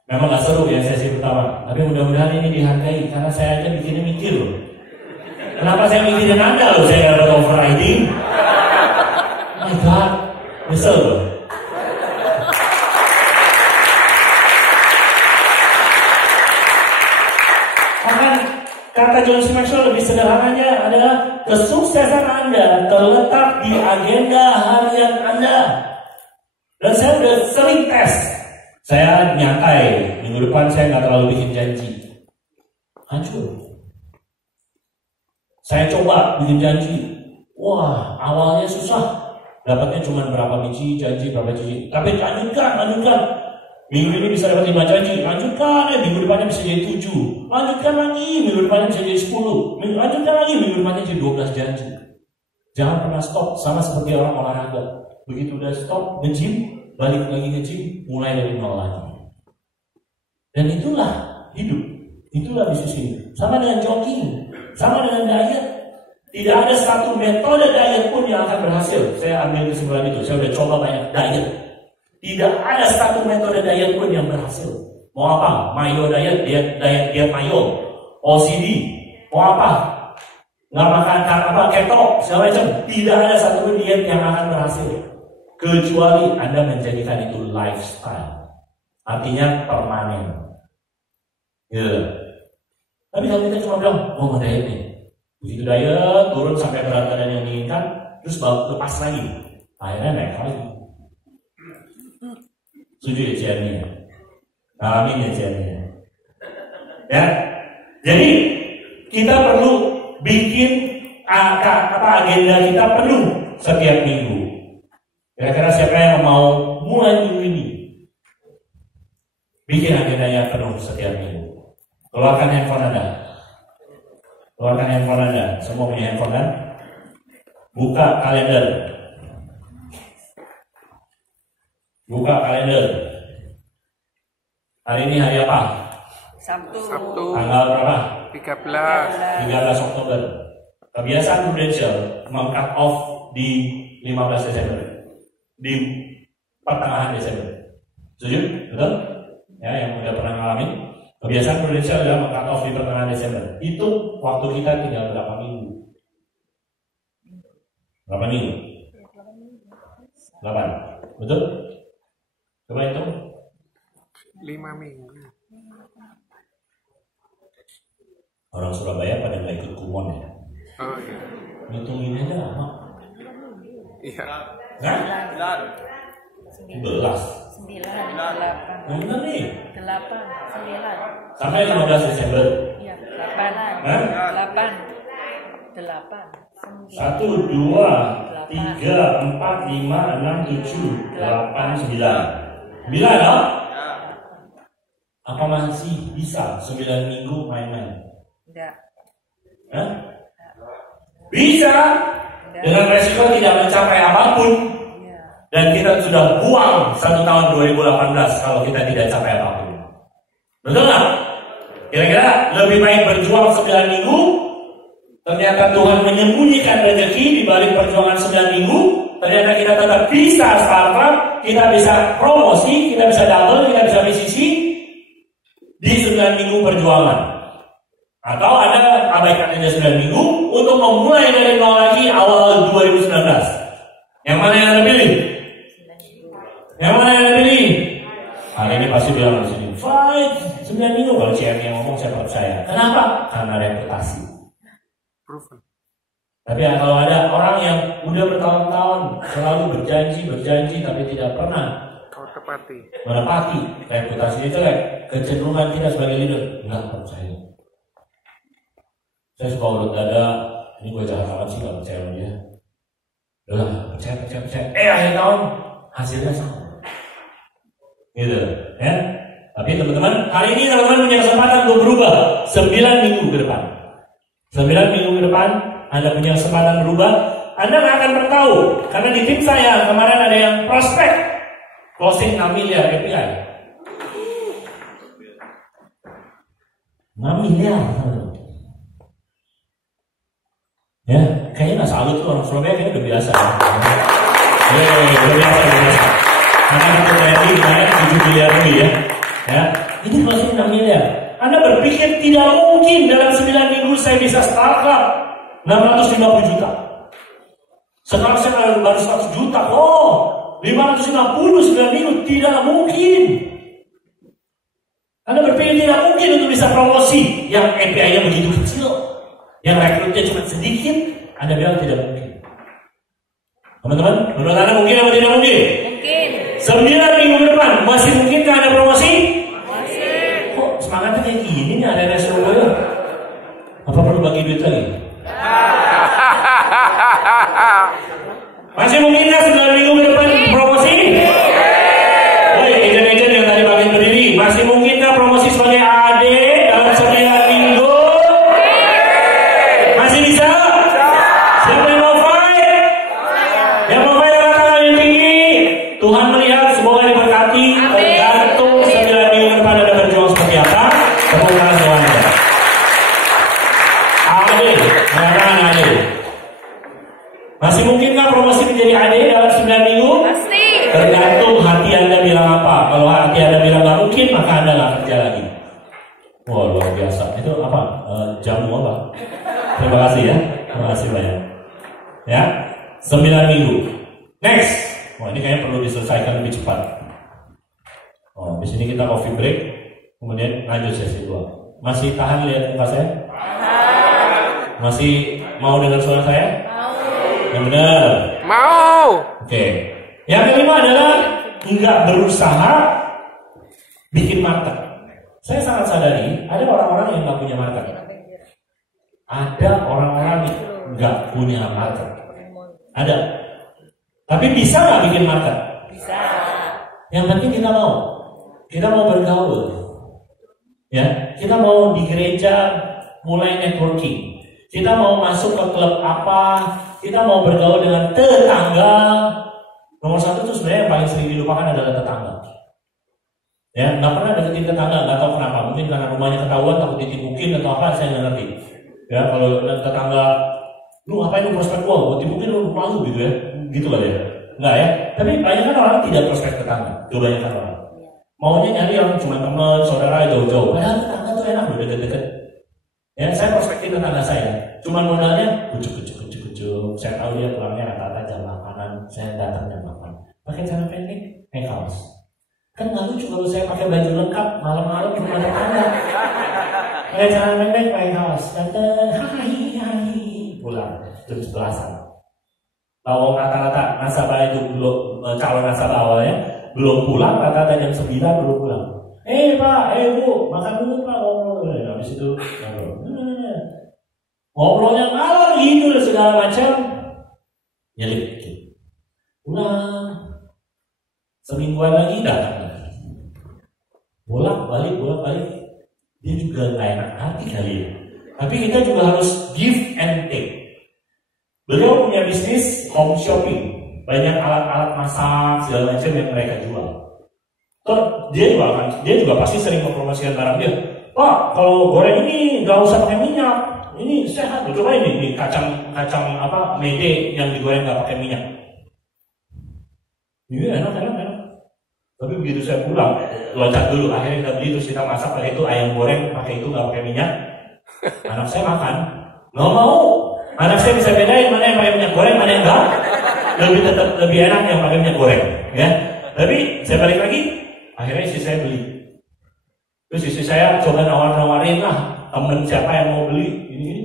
Memang gak seru ya sesi pertama, tapi mudah-mudahan ini dihargai karena saya aja bikinnya mikir loh. Kenapa saya mikirin Anda loh, saya gak dapat overriding. My God, nyesel loh. Kata John C. Maxwell lebih sederhananya adalah kesuksesan Anda terletak di agenda harian Anda. Dan saya udah sering tes. Saya nyantai, minggu depan saya nggak terlalu bikin janji. Hancur. Saya coba bikin janji. Wah, awalnya susah. Dapatnya cuma berapa biji janji, berapa biji. Tapi lanjutkan. Minggu ini bisa dapat 5 janji, lanjutkan minggu depannya bisa jadi 7. Lanjutkan lagi, minggu depannya bisa jadi 10. Lanjutkan lagi, minggu depannya jadi 12 janji. Jangan pernah stop, sama seperti orang olahraga. Begitu udah stop, nge-gym, balik lagi nge-gym, mulai dari nol lagi. Dan itulah hidup, itulah bisnis ini. Sama dengan jogging, sama dengan diet. Tidak ada satu metode diet pun yang akan berhasil. Saya ambil kesimpulan itu, saya udah coba banyak diet. Tidak ada satu metode diet pun yang berhasil. Mau apa? Mayo diet, diet mayo. OCD, mau apa? Nggak makan apa keto, segala macam. Tidak ada satu diet yang akan berhasil. Kecuali Anda menjadikan itu lifestyle. Artinya permanen. Ya. Tapi kalau kita cuma bilang, mau diet nih. Begitu diet, turun sampai berat badan yang diinginkan, terus lepas lagi. Akhirnya naik lagi. Setuju ya Ciannya? Amin ya Ciannya. Ya, jadi kita perlu bikin agenda kita penuh setiap minggu. Kira-kira siapa yang mau mulai minggu ini? Bikin agendanya penuh setiap minggu. Keluarkan handphone Anda. Keluarkan handphone Anda. Semua punya handphone kan? Buka kalender. Buka kalender. Hari ini hari apa? Sabtu. Tanggal berapa? 13. 13 Oktober. Kebiasaan prudensial meng-cut off di 15 Desember. Di pertengahan Desember. Setuju? Betul? Ya, yang udah pernah ngalamin. Kebiasaan prudensial adalah meng-cut off di pertengahan Desember. Itu waktu kita tinggal berapa minggu? Berapa minggu? 8. Betul? Coba itu 5 minggu. orang Surabaya pada nggak ikut kumon ya. Oh iya. Ngitungin aja lama. Iya. Nah, 11. 9, 8. Yang benar nih. 8, 9. Sampai 15 Desember. Iya, 8. Hah? 8. 8. 1, 2, 3, 4, 5, 6, 7, 8, 9. 9 dong? Apa masih bisa 9 minggu main-main? Enggak. Hah? Bisa. Dengan resiko tidak mencapai apapun. Iya. Dan kita sudah buang 1 tahun 2018 kalau kita tidak capai apapun. Betul nggak? Kira-kira lebih baik berjuang 9 minggu, ternyata Tuhan menyembunyikan rezeki di balik perjuangan 9 minggu, ternyata kita tetap bisa startup, kita bisa promosi, kita bisa double, kita bisa bisisi di 9 minggu perjuangan. Atau ada abaikan aja 9 minggu untuk memulai dari nol lagi awal 2019. Yang mana yang Anda pilih? Yang mana yang Anda pilih? Hari ini pasti bilang di sini, fight 9 minggu. Kalau CM yang ngomong saya percaya. Kenapa? Karena reputasi. Proven. Tapi kalau ada orang yang udah bertahun-tahun selalu berjanji tapi tidak pernah Kau tepati. menepati, reputasi itu jelek. Kecenderungan kita sebagai leader nggak percaya. Saya suka urut dada. Ini gue jahat amat sih gak percaya sama dia. Udah, percaya. Akhir tahun hasilnya sama. Gitu, ya. Tapi teman-teman, hari ini teman-teman punya kesempatan untuk berubah 9 minggu ke depan. 9 minggu ke depan, Anda punya kesempatan berubah. Anda nggak akan pernah tahu, karena di tim saya kemarin ada yang prospek closing 6 miliar KPI. 6 miliar. Ya, kayaknya nggak salut tuh orang Surabaya kayaknya udah biasa. Udah biasa. Karena kita tadi naik 7 miliar lebih ya. Ya, ini masih 6 miliar. Anda berpikir tidak mungkin dalam 9 minggu saya bisa startup 650 juta. Sekarang saya baru 100 juta. 550 9 minggu tidak mungkin. Anda berpikir tidak mungkin untuk bisa promosi yang API-nya begitu kecil, yang rekrutnya cuma sedikit. Anda bilang tidak mungkin. Teman-teman, menurut Anda mungkin atau tidak mungkin? Mungkin. 9 minggu ke depan masih mungkinkah ada promosi? Masih. Kok semangatnya kayak gini nih ada Surabaya? Apa perlu bagi duit lagi? Masih mungkinkah 9 minggu ke depan promosi? Woi, agent-agent yang tadi pagi berdiri, masih mungkinkah promosi sebagai AD dalam 9 minggu? Masih bisa? Siapa yang mau fight? Yang mau fight angkat tangan yang tinggi. Tuhan melihat, semoga diberkati. Tergantung 9 minggu ke depan Anda berjuang seperti apa. Tepuk tangan semuanya. AD, mengatakan AD. Masih mungkinkah promosi menjadi AD dalam 9 minggu? Pasti. Tergantung hati Anda bilang apa. Kalau hati Anda bilang nggak mungkin, maka Anda nggak kerja lagi. Wah, luar biasa. Itu apa? Jamu apa? Terima kasih ya. Terima kasih banyak. Ya, 9 minggu. Next. Wah, ini kayaknya perlu diselesaikan lebih cepat. Oh, di sini kita coffee break. Kemudian lanjut sesi 2. Masih tahan lihat muka saya? Masih mau dengar suara saya? Yang benar. Mau. Oke. Yang kelima adalah nggak berusaha bikin market. Saya sangat sadari ada orang-orang yang nggak punya market. Ada orang-orang yang nggak punya market. Ada. Tapi bisa nggak bikin market? Bisa. Yang penting kita mau. Kita mau bergaul. Ya, kita mau di gereja mulai networking. Kita mau masuk ke klub apa? Kita mau bergaul dengan tetangga. Nomor 1 itu sebenarnya yang paling sering dilupakan adalah tetangga. Ya, nggak pernah deketin tetangga, nggak tahu kenapa. Mungkin karena rumahnya ketahuan, takut ditipukin atau apa, saya nggak ngerti. Ya, kalau tetangga, lu ngapain lu prospek gua? Gua tipukin lu rumah lu gitu ya, gitu kali ya. Nggak ya. Tapi banyak kan orang tidak prospek tetangga. Kebanyakan orang maunya nyari yang cuma teman, saudara jauh-jauh. Padahal tetangga tuh enak loh deket-deket. Ya, saya prospekin tetangga saya. Cuma modalnya kucuk. Saya tahu dia pulangnya rata-rata jam 8-an, saya datang jam 8. Pakai celana pendek, kaos. Kan nggak lucu kalau saya pakai baju lengkap malam-malam di rumah tetangga. Pakai celana pendek, pakai kaos. Datang, hai, pulang jam 11-an. Kalau rata-rata nasabah itu belum, calon nasabah awalnya belum pulang, rata-rata jam 9 belum pulang. Pak, Bu, makan dulu Pak, ngobrol. Habis itu ngobrolnya ngalor ngidul segala macam. Nyelip gitu. Pulang. Semingguan lagi datang lagi. Bolak-balik. Dia juga nggak enak hati kali ya. Tapi kita juga harus give and take. Beliau punya bisnis home shopping. Banyak alat-alat masak segala macam yang mereka jual. Terus dia juga pasti sering mempromosikan barang dia. Pak, kalau goreng ini nggak usah pakai minyak. Ini sehat, coba ini kacang apa mede yang digoreng nggak pakai minyak. Ini enak. Tapi begitu saya pulang, loncat dulu. Akhirnya kita beli terus kita masak pakai itu ayam goreng pakai itu nggak pakai minyak. Anak saya makan, nggak mau. Anak saya bisa bedain mana yang pakai minyak goreng, mana yang enggak. Lebih enak yang pakai minyak goreng, ya. Tapi saya balik lagi, akhirnya istri saya beli. Terus istri saya coba nawarin lah, temen siapa yang mau beli ini.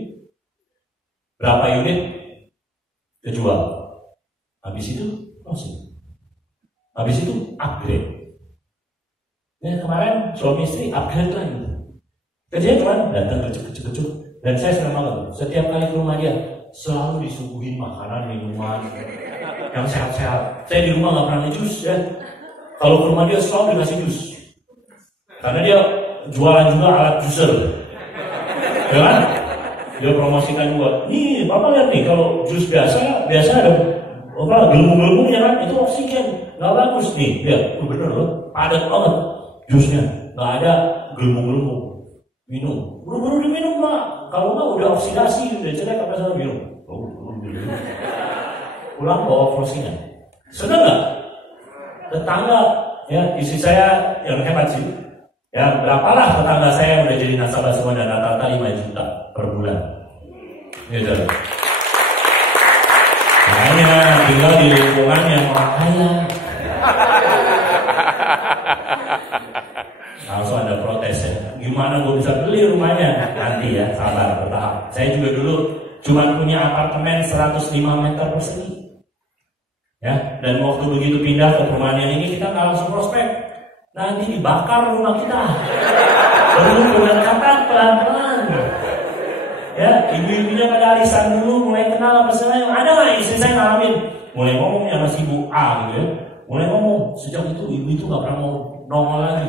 Berapa unit kejual. Habis itu closing. Habis itu upgrade. Kemarin suami istri upgrade lagi. Kerjanya cuma datang kecuk. Dan saya senang banget. Setiap kali ke rumah dia, selalu disuguhin makanan, minuman yang sehat-sehat. Saya di rumah nggak pernah ngejus ya. Kalau ke rumah dia selalu dikasih jus. Karena dia jualan juga alat juicer. Ya kan? Dia promosikan juga. Nih, Bapak lihat nih, kalau jus biasa ada gelembung-gelembungnya kan, itu oksigen. Nggak bagus nih. Lihat, bener loh, padat banget jusnya. Nggak ada gelembung-gelembung. Minum. Buru-buru diminum, Pak. Kalau nggak udah oksidasi, udah jelek, apa salah minum. Pulang bawa frostingan. Senang nggak? Tetangga, ya istri saya yang hebat sih. Ya berapalah tetangga saya yang udah jadi nasabah semua dan rata-rata 5 juta per bulan. Gitu. Makanya tinggal di lingkungan yang orang kaya. Langsung ada protes ya. Gimana gue bisa beli rumahnya? Nanti ya, sabar, bertahap. Saya juga dulu cuma punya apartemen 105 meter persegi. Ya, dan waktu begitu pindah ke perumahan yang ini kita nggak langsung prospek. Nanti dibakar rumah kita. Perlu pendekatan pelan-pelan. Ya, ibu-ibunya pada arisan dulu mulai kenal apa segala. Ada nggak istri saya ngalamin? Mulai ngomong sama si Bu A gitu ya. Mulai ngomong, sejak itu ibu itu nggak pernah mau nongol lagi.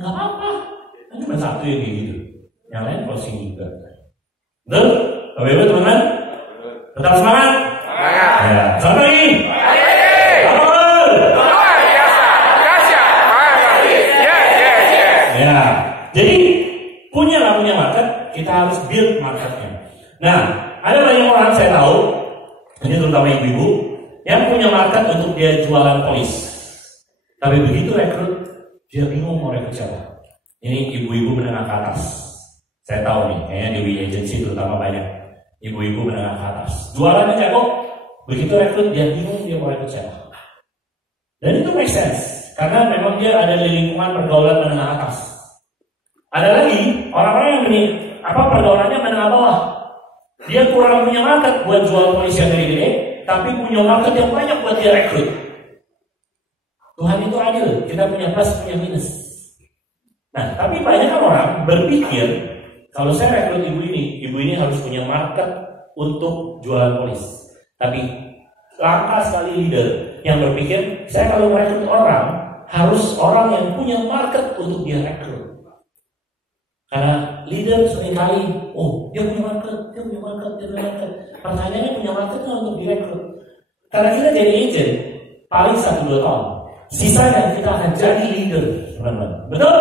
Nggak apa-apa. Ini cuma satu yang kayak gitu. Yang lain closing juga. Betul? Bapak Ibu teman-teman? Tetap semangat. Ya, selamat pagi. Ya, jadi punya market, kita harus build marketnya. Nah, ada banyak orang saya tahu, ini terutama ibu-ibu, yang punya market untuk dia jualan polis. Tapi begitu rekrut, dia bingung mau rekrut siapa. Ini ibu-ibu menengah ke atas. Saya tahu nih, kayaknya di WE Agency terutama banyak ibu-ibu menengah ke atas. Jualannya jago, begitu rekrut dia bingung dia mau rekrut siapa. Dan itu make sense, karena memang dia ada di lingkungan pergaulan menengah atas. Ada lagi orang-orang yang ini pergaulannya menengah bawah. Dia kurang punya market buat jual polis yang gede-gede, tapi punya market yang banyak buat dia rekrut. Tuhan itu adil, kita punya plus, punya minus. Nah, tapi banyak orang berpikir kalau saya rekrut ibu ini harus punya market untuk jualan polis. Tapi langka sekali leader yang berpikir saya kalau merekrut orang harus orang yang punya market untuk dia rekrut. Karena leader seringkali, dia punya market. Pertanyaannya punya market nggak untuk direkrut? Karena kita jadi agent paling 1-2 tahun. Sisanya kita akan jadi leader, teman-teman. Betul?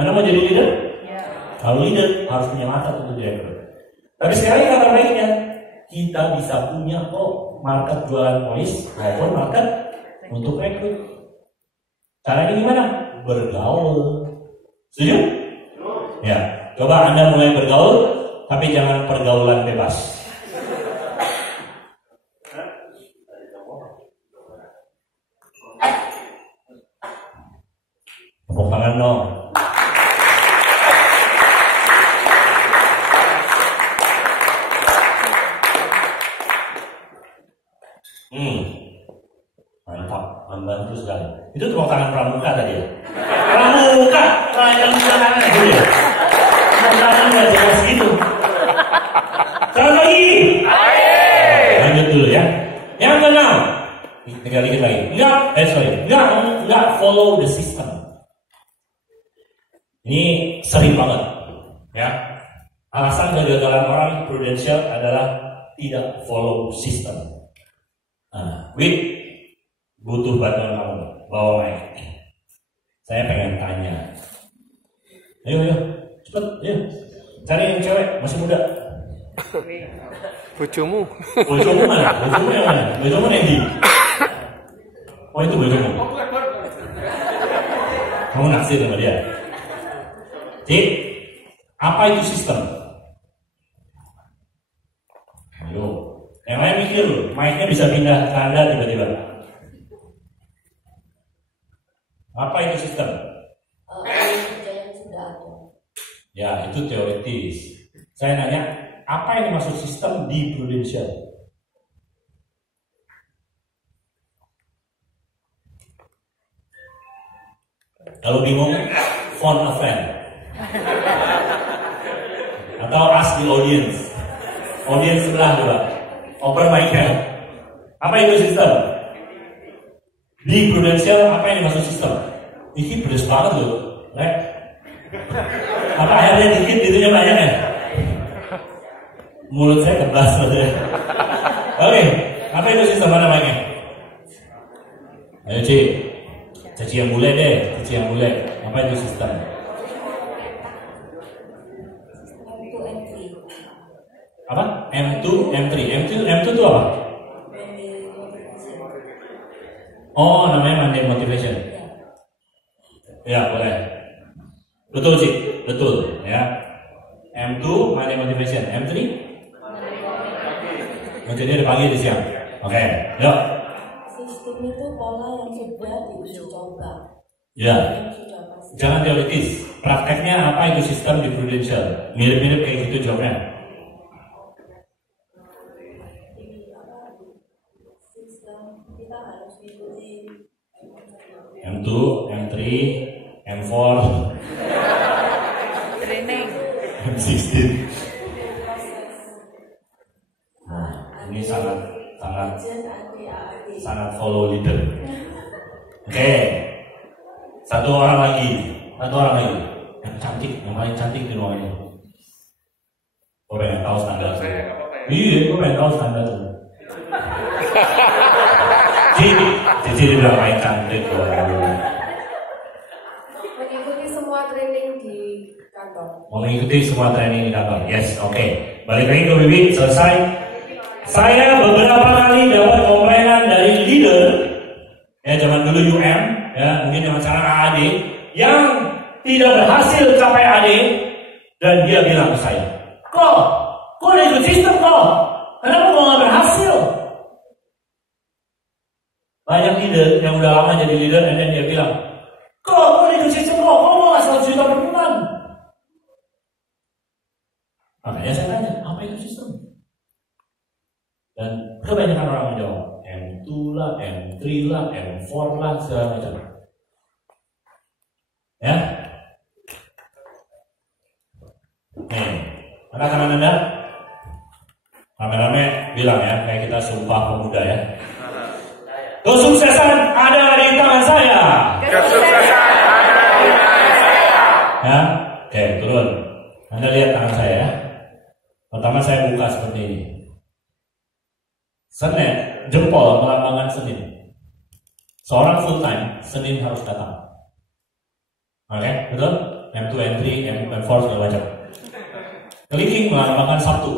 Anda mau jadi leader? Ya. Kalau leader harus punya market untuk direkrut. Tapi sekali kabar baiknya, kita bisa punya market jualan polis maupun market untuk rekrut. Caranya gimana? Bergaul. Setuju? Ya, coba Anda mulai bergaul, tapi jangan pergaulan bebas. Tepuk tangan dong. Mantap, membantu sekali. Itu tepuk tangan pramuka tadi ya? Pramuka, yang tangan dulu ya? Tangan nggak jelas gitu. Selamat pagi. Lanjut dulu ya. Yang keenam, tinggal dikit lagi. Enggak follow the system. Ini sering banget, ya. Alasan kegagalan orang Prudential adalah tidak follow system. Nah, butuh bantuan kamu, bawa mic. Saya pengen tanya. Ayo, cepet, ayo. Cari yang cewek, masih muda. Bojomu. Bojomu mana? Bojomu yang mana? Bojomu Nendi. Oh itu bojomu. Kamu naksir sama dia. Cik, apa itu sistem? Ayo, yang lain mikir loh, mic-nya bisa pindah ke Anda tiba-tiba. Apa itu sistem? Ya, itu teoritis. Saya nanya, apa yang dimaksud sistem di Prudential? Kalau bingung, phone a friend. Atau ask the audience. Audience sebelah coba. Open mic ya. Apa itu sistem? Di Prudential apa yang dimaksud sistem? Ini pedes banget loh, Rek. Apa airnya dikit, itunya banyak ya? Mulut saya kebas saja. Oke, apa itu sistem, mana mic-nya? Ayo Cik, Cici yang mulai deh, Cici yang mulai. Apa itu sistem? Apa? M2, M3. M2 itu apa? Oh, namanya Monday Motivation. Ya, boleh. Betul sih, betul ya. M2 Monday Motivation, M3 jadi dipanggil di siang. Oke, yuk. Sistem itu pola yang sudah diuji coba. Ya. Jangan teoritis. Prakteknya apa itu sistem di Prudential? Mirip-mirip kayak gitu jawabnya. Sistem kita harus ikuti M2, M3, M4, Training. M16. Nah, ini sangat follow leader. Oke. Satu orang lagi. Yang cantik, yang paling cantik di ruangan ini. Gue pengen tahu standar saya. Iya, gue pengen tahu standar tuh. Cici bilang paling cantik. mengikuti semua training di kantor. Mengikuti semua training di kantor. Yes, oke. Balik lagi ke Wiwi, selesai. Saya beberapa kali dapat komplainan dari leader, ya zaman dulu UM, ya mungkin zaman sekarang AAD, yang tidak berhasil capai AD, dan dia bilang ke saya, kok udah ikut sistem kok, kenapa kok nggak berhasil? Banyak leader yang udah lama jadi leader, dan dia bilang, kok udah ikut sistem kok mau nggak 100 juta per bulan? Makanya saya tanya, apa itu sistem? Dan kebanyakan orang menjawab M2 lah, M3 lah, M4 lah, segala macam. Ya. Nih, ada kanan Anda? Rame-rame bilang ya, kayak kita sumpah pemuda ya. Kesuksesan ada di tangan saya. Kesuksesan ada di tangan saya. Ya, oke, turun. Anda lihat tangan saya ya. Pertama saya buka seperti ini. Senin, jempol melambangkan Senin. Seorang full time, Senin harus datang. Oke, betul? M2, M3, M4 segala macam. Kelingking melambangkan Sabtu.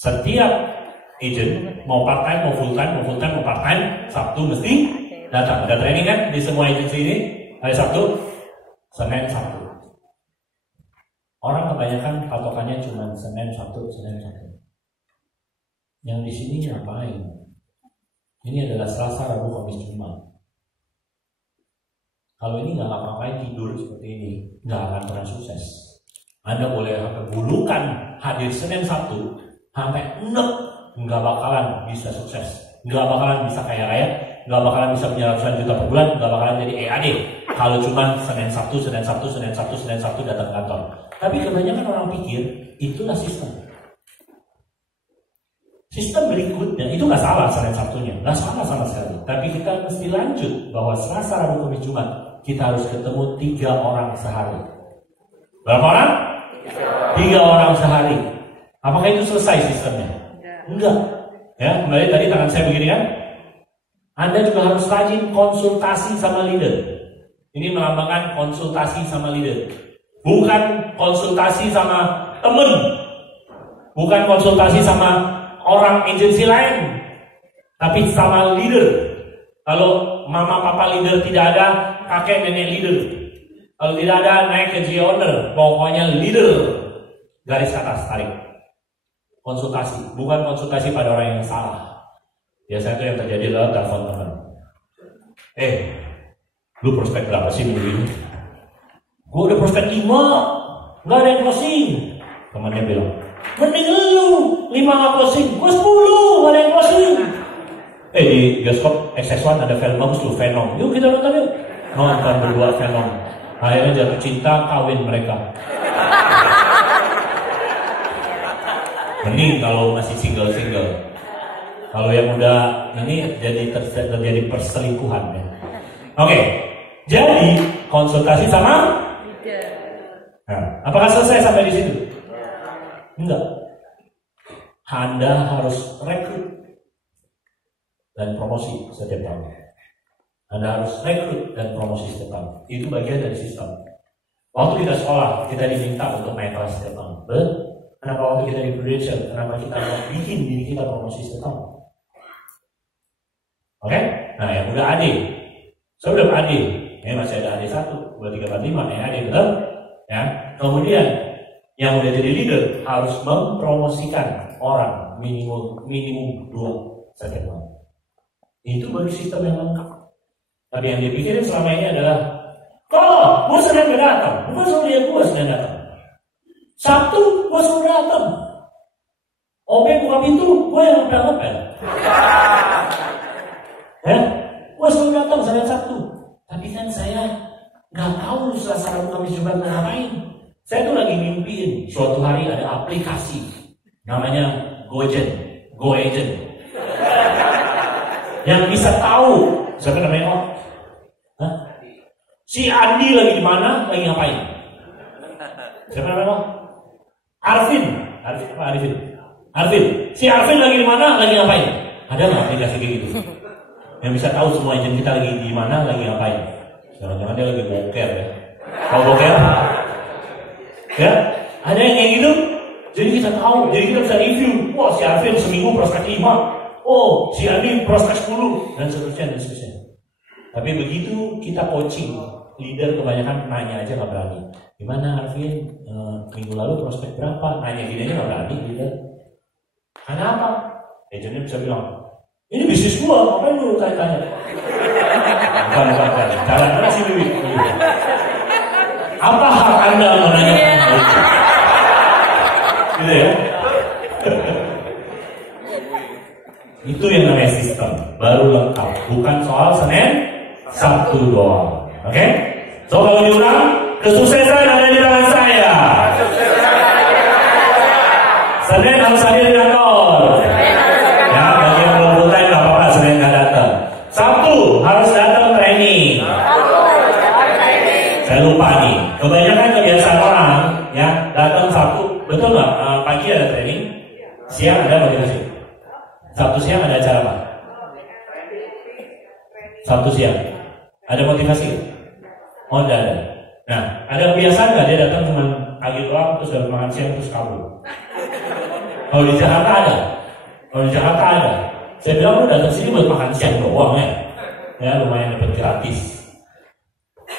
Setiap agent mau part time, mau full time, mau part time, Sabtu mesti datang. Ada training kan di semua agensi ini hari Sabtu, Senin, Sabtu. Orang kebanyakan patokannya cuma Senin, Sabtu. Yang di sini ngapain? Ini adalah Selasa, Rabu, Kamis, Jumat. Kalau ini nggak ngapa-ngapain tidur seperti ini, nggak akan pernah sukses. Anda boleh bulukan hadir Senin, Sabtu, sampai nggak bakalan bisa sukses, nggak bakalan bisa kaya raya, nggak bakalan bisa punya ratusan juta per bulan, nggak bakalan jadi EAD. Kalau cuma Senin, Sabtu datang ke kantor. Tapi kebanyakan orang pikir itulah sistem. Sistem berikutnya, itu nggak salah Senin Sabtunya, nggak salah sama sekali. Tapi kita mesti lanjut bahwa Selasa, Rabu, Kamis, Jumat kita harus ketemu 3 orang sehari. Berapa orang? 3 orang sehari. Apakah itu selesai sistemnya? Enggak. Ya, kembali tadi tangan saya begini kan? Anda juga harus rajin konsultasi sama leader. Ini melambangkan konsultasi sama leader. Bukan konsultasi sama temen. Bukan konsultasi sama orang agensi lain, tapi sama leader. Kalau mama papa leader tidak ada, kakek nenek leader. Kalau tidak ada, naik ke G-Owner. Pokoknya leader. Garis atas, tarik. Konsultasi, bukan konsultasi pada orang yang salah. Biasanya itu yang terjadi adalah telepon teman. Lu prospek berapa sih minggu ini? Gue udah prospek 5, nggak ada yang closing. Temannya bilang, mending lu 5 nggak closing, gue 10 nggak ada yang closing. Di bioskop XS1 ada film bagus tuh, Venom. Yuk kita nonton yuk. Nonton berdua Venom. Akhirnya jatuh cinta, kawin mereka. Mending kalau masih single. Kalau yang udah ini terjadi perselingkuhan ya. Oke, jadi konsultasi sama. Nah, apakah selesai sampai di situ? Enggak. Anda harus rekrut dan promosi setiap tahun. Anda harus rekrut dan promosi setiap tahun. Itu bagian dari sistem. Waktu kita sekolah, kita diminta untuk naik kelas setiap tahun. Kenapa waktu kita di Prudential, kenapa kita mau bikin diri kita promosi setiap tahun? Oke? Nah, yang udah AD. Saya udah AD. Ini masih ada AD 1, 2, 3, 4, 5. Yang AD, betul? Ya. Kemudian, yang udah jadi leader harus mempromosikan orang minimum 2 setiap tahun. Itu baru sistem yang lengkap. Tapi yang dia pikirin selama ini adalah, kok gue sedang gak datang, bukan sama dia gue sedang datang. Sabtu gue suruh datang, Obeng buka pintu, gue yang ngepel-ngepel. Ya, gue selalu datang Senin Sabtu. Tapi kan saya gak tahu Selasa Rabu Kamis Jumat mau ngapain. Saya tuh lagi mimpiin suatu hari ada aplikasi namanya GoAgent yang bisa tahu siapa namanya si Andi lagi di mana, lagi ngapain. Siapa namanya Arvin. Si Arvin lagi di mana, lagi ngapain. Ada nggak aplikasi kayak gitu yang bisa tahu semua agent kita lagi di mana, lagi ngapain. Jangan-jangan dia lagi boker ya. Kalau boker ya, ada yang kayak gitu. Jadi kita tahu, jadi kita bisa review. Wah, si Arvin seminggu prospek 5. Oh, si Andi prospek 10 dan seterusnya. Tapi begitu kita coaching, leader kebanyakan nanya aja nggak berani. Gimana Arvin? Minggu lalu prospek berapa? Nanya gini aja nggak berani leader. Karena apa? Agentnya bisa bilang, ini bisnis gua, ngapain lu tanya-tanya? Bukan. Cara sih Bibi. Apa hak Anda menanya? Gitu ya. Itu yang namanya sistem, baru lengkap. Bukan soal Senin, Sabtu doang. Oke? So kalau diulang, kesuksesan ada di tangan saya. Senin harus hadir di kantor. Ya, bagi yang belum full time nggak apa-apa, Senin nggak datang. Sabtu harus datang training. Saya lupa nih. Kebanyakan kebiasaan orang, ya datang Sabtu, betul nggak? Pagi ada training, siang ada motivasi. Sabtu siang ada acara apa? Sabtu siang ada motivasi? Oh, enggak ada. Nah, ada kebiasaan nggak dia datang cuma pagi doang terus udah makan siang terus kabur? Kalau di Jakarta ada. Saya bilang lu datang sini buat makan siang doang ya. Ya lumayan dapat gratis.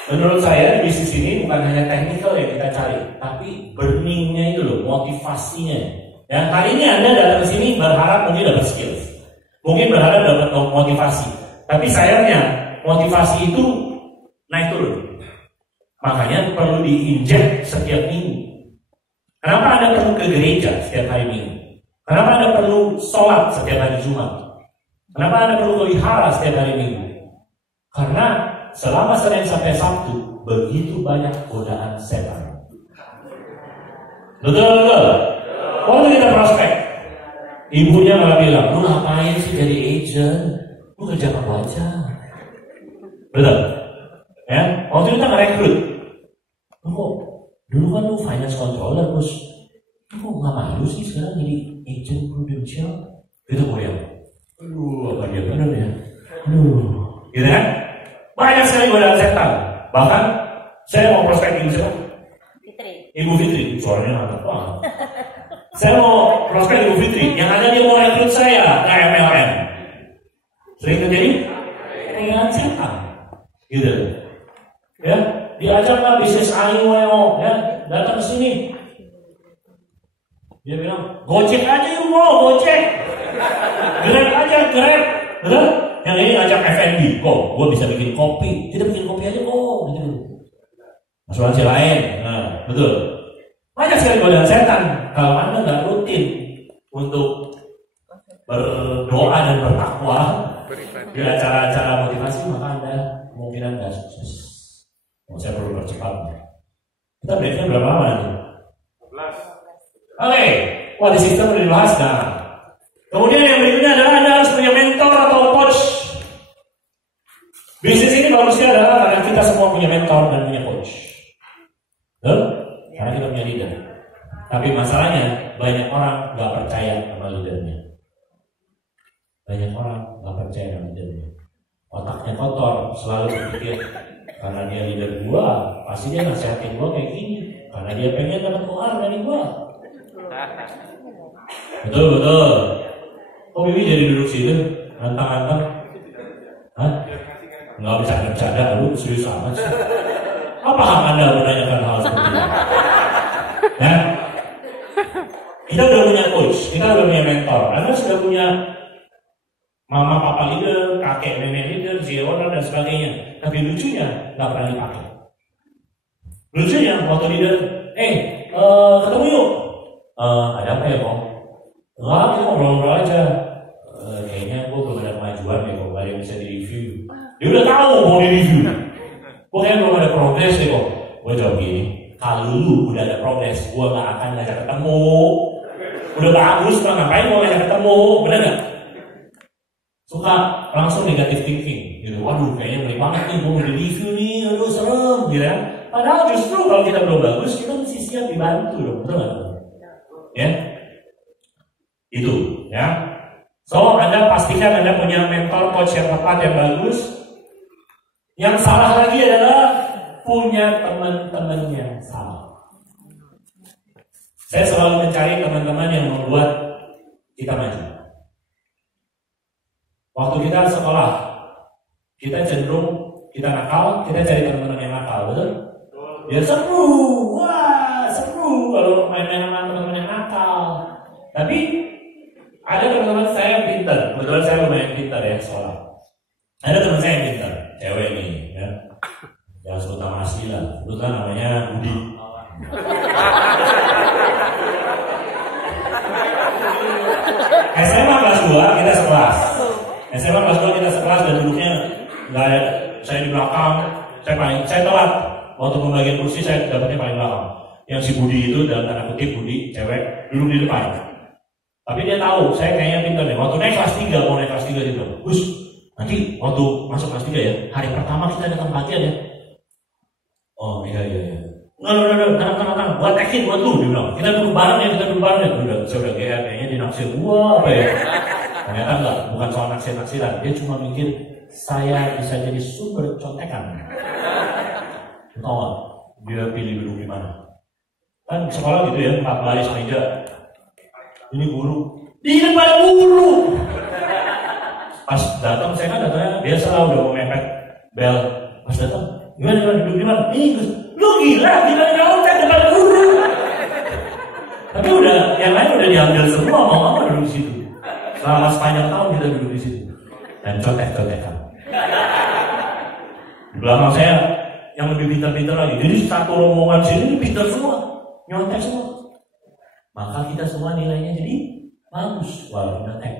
Menurut saya di bisnis ini bukan hanya teknikal yang kita cari, tapi burningnya itu loh, motivasinya. Ya, hari ini Anda datang ke sini berharap mungkin dapat skills, mungkin berharap dapat motivasi. Tapi sayangnya motivasi itu naik turun. Makanya perlu diinjek setiap minggu. Kenapa Anda perlu ke gereja setiap hari Minggu? Kenapa Anda perlu sholat setiap hari Jumat? Kenapa Anda perlu ke wihara setiap hari Minggu? Karena selama Senin sampai Sabtu begitu banyak godaan setan. Betul. Waktu kita prospek, ibunya malah bilang, lu ngapain sih jadi agent? Lu kerja apa aja? Betul. Ya, waktu kita ngerekrut, dulu kan lu finance controller, bos. Lu nggak malu sih sekarang jadi agent Prudential? Itu goyang. Apa dia benar ya? Gitu kan? Banyak sekali godaan setan. Bahkan saya mau prospek ibu siapa? Ibu Fitri. Suaranya mantap banget. Saya mau prospek Ibu Fitri, yang ada dia mau rekrut saya ke MLM. Sering terjadi? Dengan setan. Gitu. Ya, diajaklah bisnis ayo, ya, datang ke sini. Dia bilang, Gojek aja yuk mau, Gojek. Grab aja, Grab. Betul? Yang ini ngajak F&B. Kok, gue bisa bikin kopi. Kita bikin kopi aja kok. Gitu. Asuransi lain. Nah, betul. Banyak sekali godaan setan. Kalau Anda nggak rutin untuk berdoa dan bertakwa di acara-acara motivasi, maka Anda kemungkinan nggak sukses. Saya perlu percepat. Kita breaknya berapa lama nanti? 11. Oke, Quality system udah dibahas. Nah, kemudian yang berikutnya adalah Anda harus punya mentor atau coach. Bisnis ini bagusnya adalah karena kita semua punya mentor dan punya coach. Betul? Karena kita punya leader. Tapi masalahnya banyak orang nggak percaya sama leadernya. Banyak orang nggak percaya sama leadernya. Otaknya kotor, selalu berpikir karena dia leader gua, pasti dia nasihatin gua kayak gini. Karena dia pengen dapat keluar dari gua. Betul. Kok Bibi jadi duduk sini, nantang-nantang? Hah? Nggak bisa bercanda, lu serius amat sih. Apa hak Anda menanyakan hal seperti itu? Ya? Kita udah punya coach, kita udah punya mentor, Anda sudah punya mama papa leader, kakek nenek leader, CEO dan sebagainya. Tapi lucunya nggak pernah dipakai. Lucunya waktu leader, ketemu yuk. Ada apa ya Bang? Enggak, kita ngobrol-ngobrol aja. Kayaknya gue belum ada kemajuan deh kok, ada yang bisa di-review. Dia udah tahu mau di-review. Gue kayaknya belum ada progres deh kok. Gue jawab gini, kalau lu udah ada progres, gue gak akan ngajak ketemu. Udah bagus, gue ngapain gue ngajak ketemu, bener gak? Suka langsung negative thinking gitu. Waduh kayaknya ngeri banget nih, gue mau di-review nih, aduh serem gitu ya. Padahal justru kalau kita belum bagus, kita mesti siap dibantu dong, betul gak? Ya, itu ya. So, Anda pastikan Anda punya mentor, coach yang tepat, yang bagus. Yang salah lagi adalah punya teman-teman yang salah. Saya selalu mencari teman-teman yang membuat kita maju. Waktu kita sekolah, kita cenderung kita nakal, kita cari teman-teman yang nakal, betul? Ya seru, wah seru kalau main-main sama teman-teman yang nakal. Tapi ada teman-teman saya yang pintar, kebetulan saya lumayan pintar ya sekolah. Ada teman saya yang pintar, cewek nih, ya. Jangan sebut nama asli lah, sebutlah namanya Budi. SMA kelas 2 kita sekelas. SMA kelas 2 kita sekelas dan duduknya nggak ada, saya di belakang, saya telat. Waktu pembagian kursi saya dapatnya paling belakang. Yang si Budi itu dalam tanda kutip Budi, cewek, duduk di depan. Tapi dia tahu, saya kayaknya pintar nih. Waktu naik kelas 3, mau naik kelas 3 dia bilang, Gus, nanti waktu masuk kelas 3 ya, hari pertama kita datang latihan ya. Oh iya. Nggak, tenang, buat tekin buat lu, dia bilang. Kita duduk bareng ya. Saya udah kayaknya dinaksir gua apa ya. Ternyata enggak, bukan soal naksir-naksiran. Dia cuma mikir, saya bisa jadi sumber contekan. Tahu nggak? Dia pilih duduk di mana? Kan sekolah gitu ya, 4 baris meja. Ini guru, di depan guru. Pas datang saya kan datangnya biasa lah udah mau mepet bel. Pas datang, gimana duduk di mana? Ini lu gila nyontek depan guru. Tapi udah yang lain udah diambil semua, mau apa duduk di situ. Selama sepanjang tahun kita duduk di situ dan contek-contekan. Di belakang saya yang lebih pintar-pintar lagi. Jadi satu rombongan sini pintar semua, nyontek semua. Maka kita semua nilainya jadi bagus walaupun nyontek.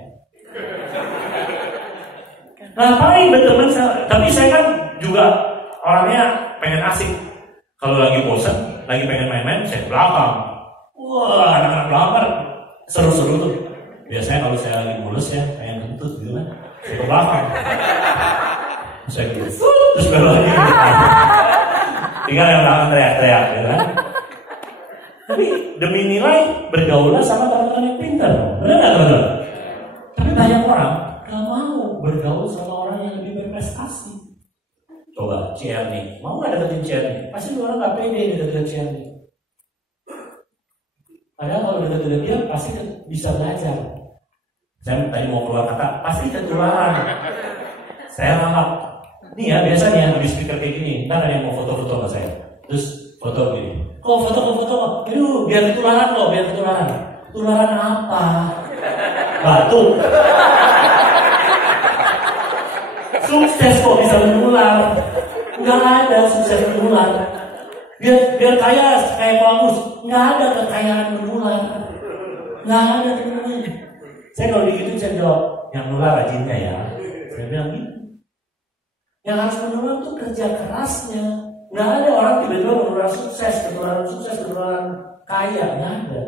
Ngapain berteman sama? Tapi saya kan juga orangnya pengen asik. Kalau lagi bosan, lagi pengen main-main, saya ke belakang. Wah, anak-anak belakang seru-seru tuh. Biasanya kalau saya lagi mulus ya, pengen kentut gitu kan, saya ke belakang. Saya gitu, terus belakang lagi. Tinggal yang belakang teriak-teriak, gitu kan. Tapi demi nilai bergaullah sama teman-teman yang pintar, benar nggak teman-teman? Tapi banyak orang nggak mau bergaul sama orang yang lebih berprestasi. Coba CR nih, mau nggak deketin CR nih? Pasti orang nggak pede deketin CR nih. Padahal kalau deketin dia pasti bisa belajar. Saya tadi mau keluar kata, pasti ketularan. Saya lalap. Nih ya biasanya di speaker kayak gini, ntar ada yang mau foto-foto sama saya. Terus foto gini. Kok foto? Aduh, biar ketularan kok, biar ketularan. Ketularan apa? Batu. Sukses kok bisa menular. Nggak ada sukses menular. Biar kaya kayak bagus. Nggak ada kekayaan menular. Nggak ada teman-teman. Saya kalau digituin saya jawab, yang nular rajinnya ya. Saya bilang gitu. Yang harus menular tuh kerja kerasnya. Nggak ada orang tiba-tiba menular sukses, ketularan kaya. Nggak ada.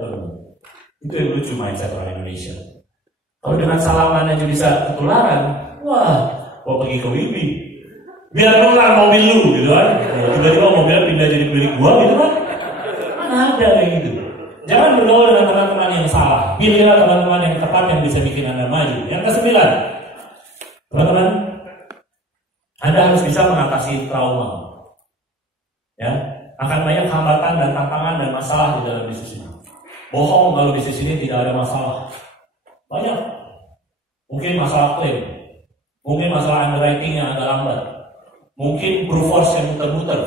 Itu yang lucu mindset orang Indonesia. Kalau dengan salaman aja bisa ketularan, wah, mau pergi ke Wibi, biar nular mobil lu, gitu kan? Tiba-tiba mobilnya pindah jadi milik gua, gitu kan? Mana ada kayak gitu? Jangan bergaul dengan teman-teman yang salah. Pilihlah teman-teman yang tepat yang bisa bikin Anda maju. Yang ke-9, teman-teman, Anda harus bisa mengatasi trauma. Ya, akan banyak hambatan dan tantangan dan masalah di dalam bisnis ini. Bohong kalau bisnis ini tidak ada masalah. Banyak. Mungkin masalah klaim, mungkin masalah underwriting yang agak lambat, mungkin brute force yang muter-muter.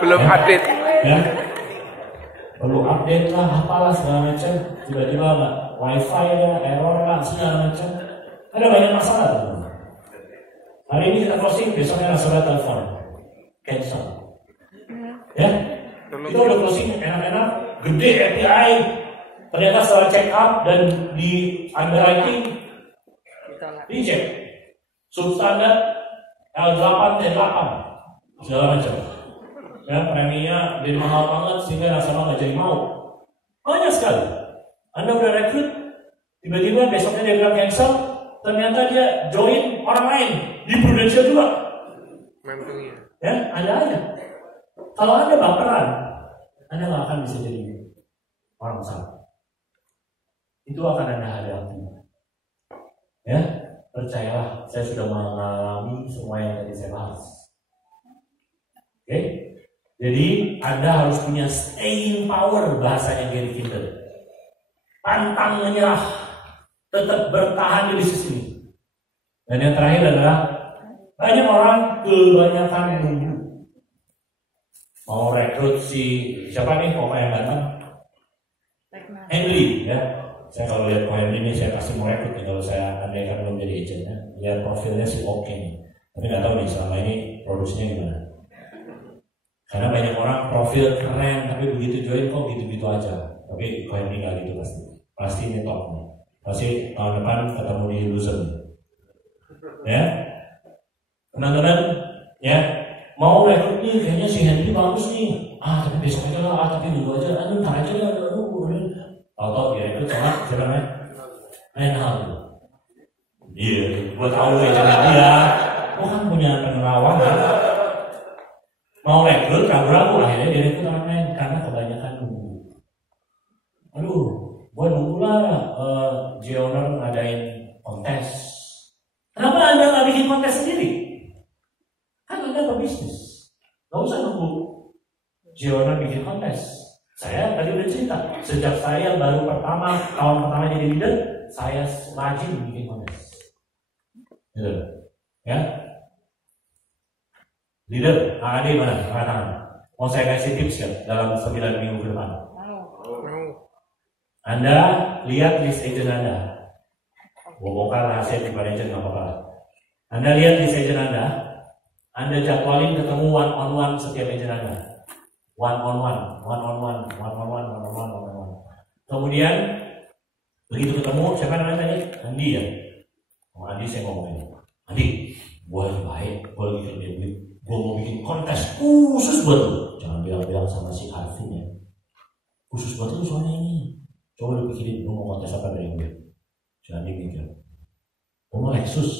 Belum update. Ya, perlu update lah, apalah segala macam. Tiba-tiba nggak wifi lah, error lah, segala macam. Ada banyak masalah teman. Hari ini kita closing, besoknya nasabah telepon, cancel. Ya, kita udah closing enak-enak, gede API. Ternyata setelah check up dan di underwriting reject, substandard L8 T8 segala macam. Ya, preminya jadi mahal banget sehingga nasabah nggak jadi mau. Banyak sekali. Anda udah rekrut, tiba-tiba besoknya dia bilang cancel, ternyata dia join orang lain di Prudential juga. Ya, ada aja. Kalau Anda baperan, Anda nggak akan bisa jadi orang besar. Itu akan Anda hadapi. Ya, percayalah, saya sudah mengalami semua yang tadi saya bahas. Oke? Jadi Anda harus punya staying power, bahasanya Gary Kinder. Pantang menyerah, tetap bertahan di bisnis ini. Dan yang terakhir adalah banyak orang kebanyakan nunggu. Mau rekrut si siapa nih pokoknya yang datang? Henry, ya. Saya kalau lihat Henry ini saya pasti mau rekrut nih kalau saya andaikan belum jadi agentnya. Ya profilnya sih oke nih. Tapi nggak tahu nih selama ini produksinya gimana. Karena banyak orang profil keren tapi begitu join kok gitu-gitu aja. Tapi Henry nggak gitu pasti. Pasti ini top nih. Pasti tahun depan ketemu di Luzern. Ya, teman-teman, ya. Mau rekrut nih, kayaknya si Henry bagus nih. Tapi besok aja lah, tapi dulu aja, ntar aja lah, Tahu-tahu direkrut sama siapa namanya? Renal. Iya, gue tahu ya jangan dia. Gue kan punya penerawan kan. Mau rekrut, ragu-ragu akhirnya direkrut orang lain karena kebanyakan nunggu. Aduh, gue nunggu lah. J-Owner ngadain kontes. Kenapa Anda nggak bikin kontes sendiri? Kan Anda pebisnis, nggak usah nunggu J-Owner bikin kontes. Saya tadi udah cerita, sejak saya baru tahun pertama jadi leader, saya rajin bikin kontes. Gitu. Ya, leader, AD mana? Angkat tangan. Mau saya kasih tips ya dalam 9 minggu ke depan. Anda lihat list agent Anda. Bongkar rahasia di agent nggak apa-apa. Anda lihat list agent Anda jadwalin ketemu one on one setiap agent Anda. One on one. Kemudian begitu ketemu, siapa namanya tadi? Andi ya. Sama Andi saya ngomongin. Andi, gue lagi baik, gue lagi kerja duit. Gue mau bikin kontes khusus buat lu. Jangan bilang-bilang sama si Alvin ya. Khusus buat lu soalnya ini. Coba lu pikirin, lu mau kontes apa dari gue? Si Andi mikir. Gue mau Lexus.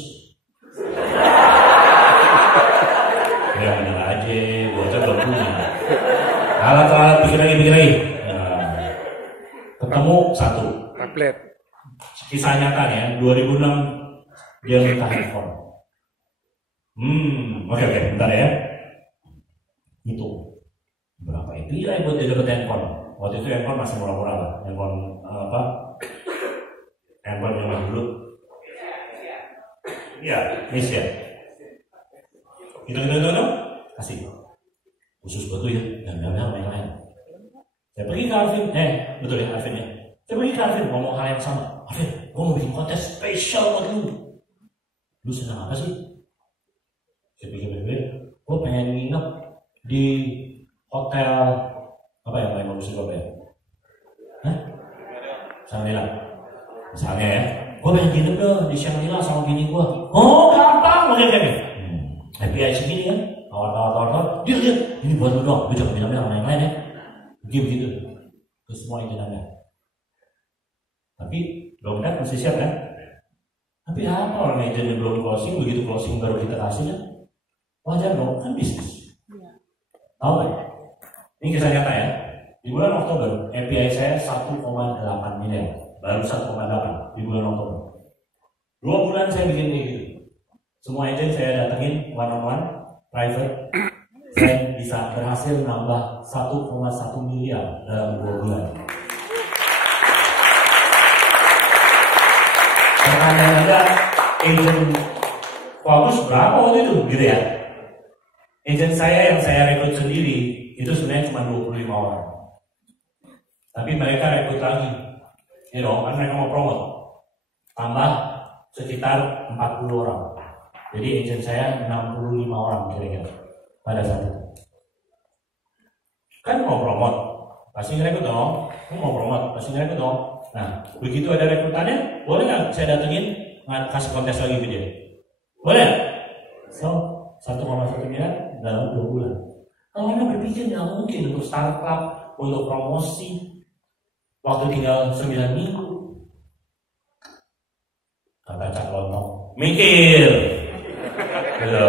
Ya bener aja, gue aja belum punya. Alat-alat pikir lagi. Ketemu satu. Tablet. Kisah nyata ya, 2006 dia minta handphone. Oke, bentar ya. Itu berapa itu ya buat dia dapat handphone? Waktu itu handphone masih murah-murah lah. Handphone apa? Handphone yang dulu. Iya, ya. Itu. Kasih. Khusus buat lu ya, jangan bilang yang lain. Saya pergi ke Alvin, betul ya Alvin ya. Saya pergi ke Alvin ngomong hal yang sama. Alvin, gue mau bikin kontes spesial buat lu. Lu senang apa sih? Saya pikir-pikir, gue pengen nginep di hotel apa yang paling bagus juga ya? Shangri-La. Misalnya ya, gue pengen nginep dong di Shangri-La sama bini gue. Oh gampang, oke. API segini kan? tawar, dia, ini buat lu dong, gue jangan bilang sama yang lain ya. Begitu, ke semua agent Anda. Tapi belum kan, mesti siap kan? Tapi apa orang agentnya belum closing, begitu closing baru kita kasih kan? Wajar dong, kan bisnis. Tahu kan? Ini kisah nyata ya. Di bulan Oktober, API saya 1,8 miliar. Baru 1,8 di bulan Oktober. 2 bulan saya bikin ini gitu. Semua agent saya datengin one on one, private. Saya bisa berhasil nambah 1,1 miliar dalam 2 bulan. Pertanyaan Anda, agent bagus berapa waktu itu? Gitu ya? Agent saya yang saya rekrut sendiri itu sebenarnya cuma 25 orang. Tapi mereka rekrut lagi, kan mereka mau promote, tambah sekitar 40 orang. Jadi agent saya 65 orang kira-kira pada saat itu. Kan mau promote, pasti ngerekrut dong. Mau promote, pasti ngerekrut dong. Nah, begitu ada rekrutannya, boleh nggak saya datengin kasih kontes lagi ke dia? Boleh? So, 1,1 miliar dalam 2 bulan. Kalau Anda berpikir nggak mungkin untuk startup, untuk promosi, waktu tinggal 9 minggu. Kata Cak Lontong, mikir. Gitu.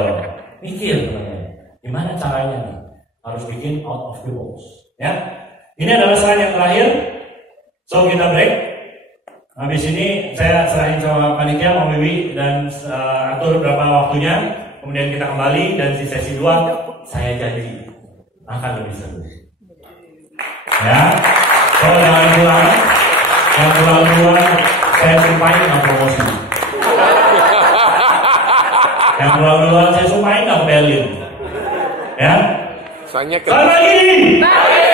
Mikir teman-teman. Gimana caranya nih? Harus bikin out of the box. Ya. Ini adalah slide yang terakhir. So kita break. Habis ini saya serahin sama panitia, Om Wiwi, dan atur berapa waktunya. Kemudian kita kembali dan di sesi 2 saya janji akan lebih seru. Ya. So jangan pulang. Yang pulang duluan saya sumpahin nggak promosi. Yang pulang duluan saya sumpahin nggak belin. Ya. Soalnya Selamat pagi.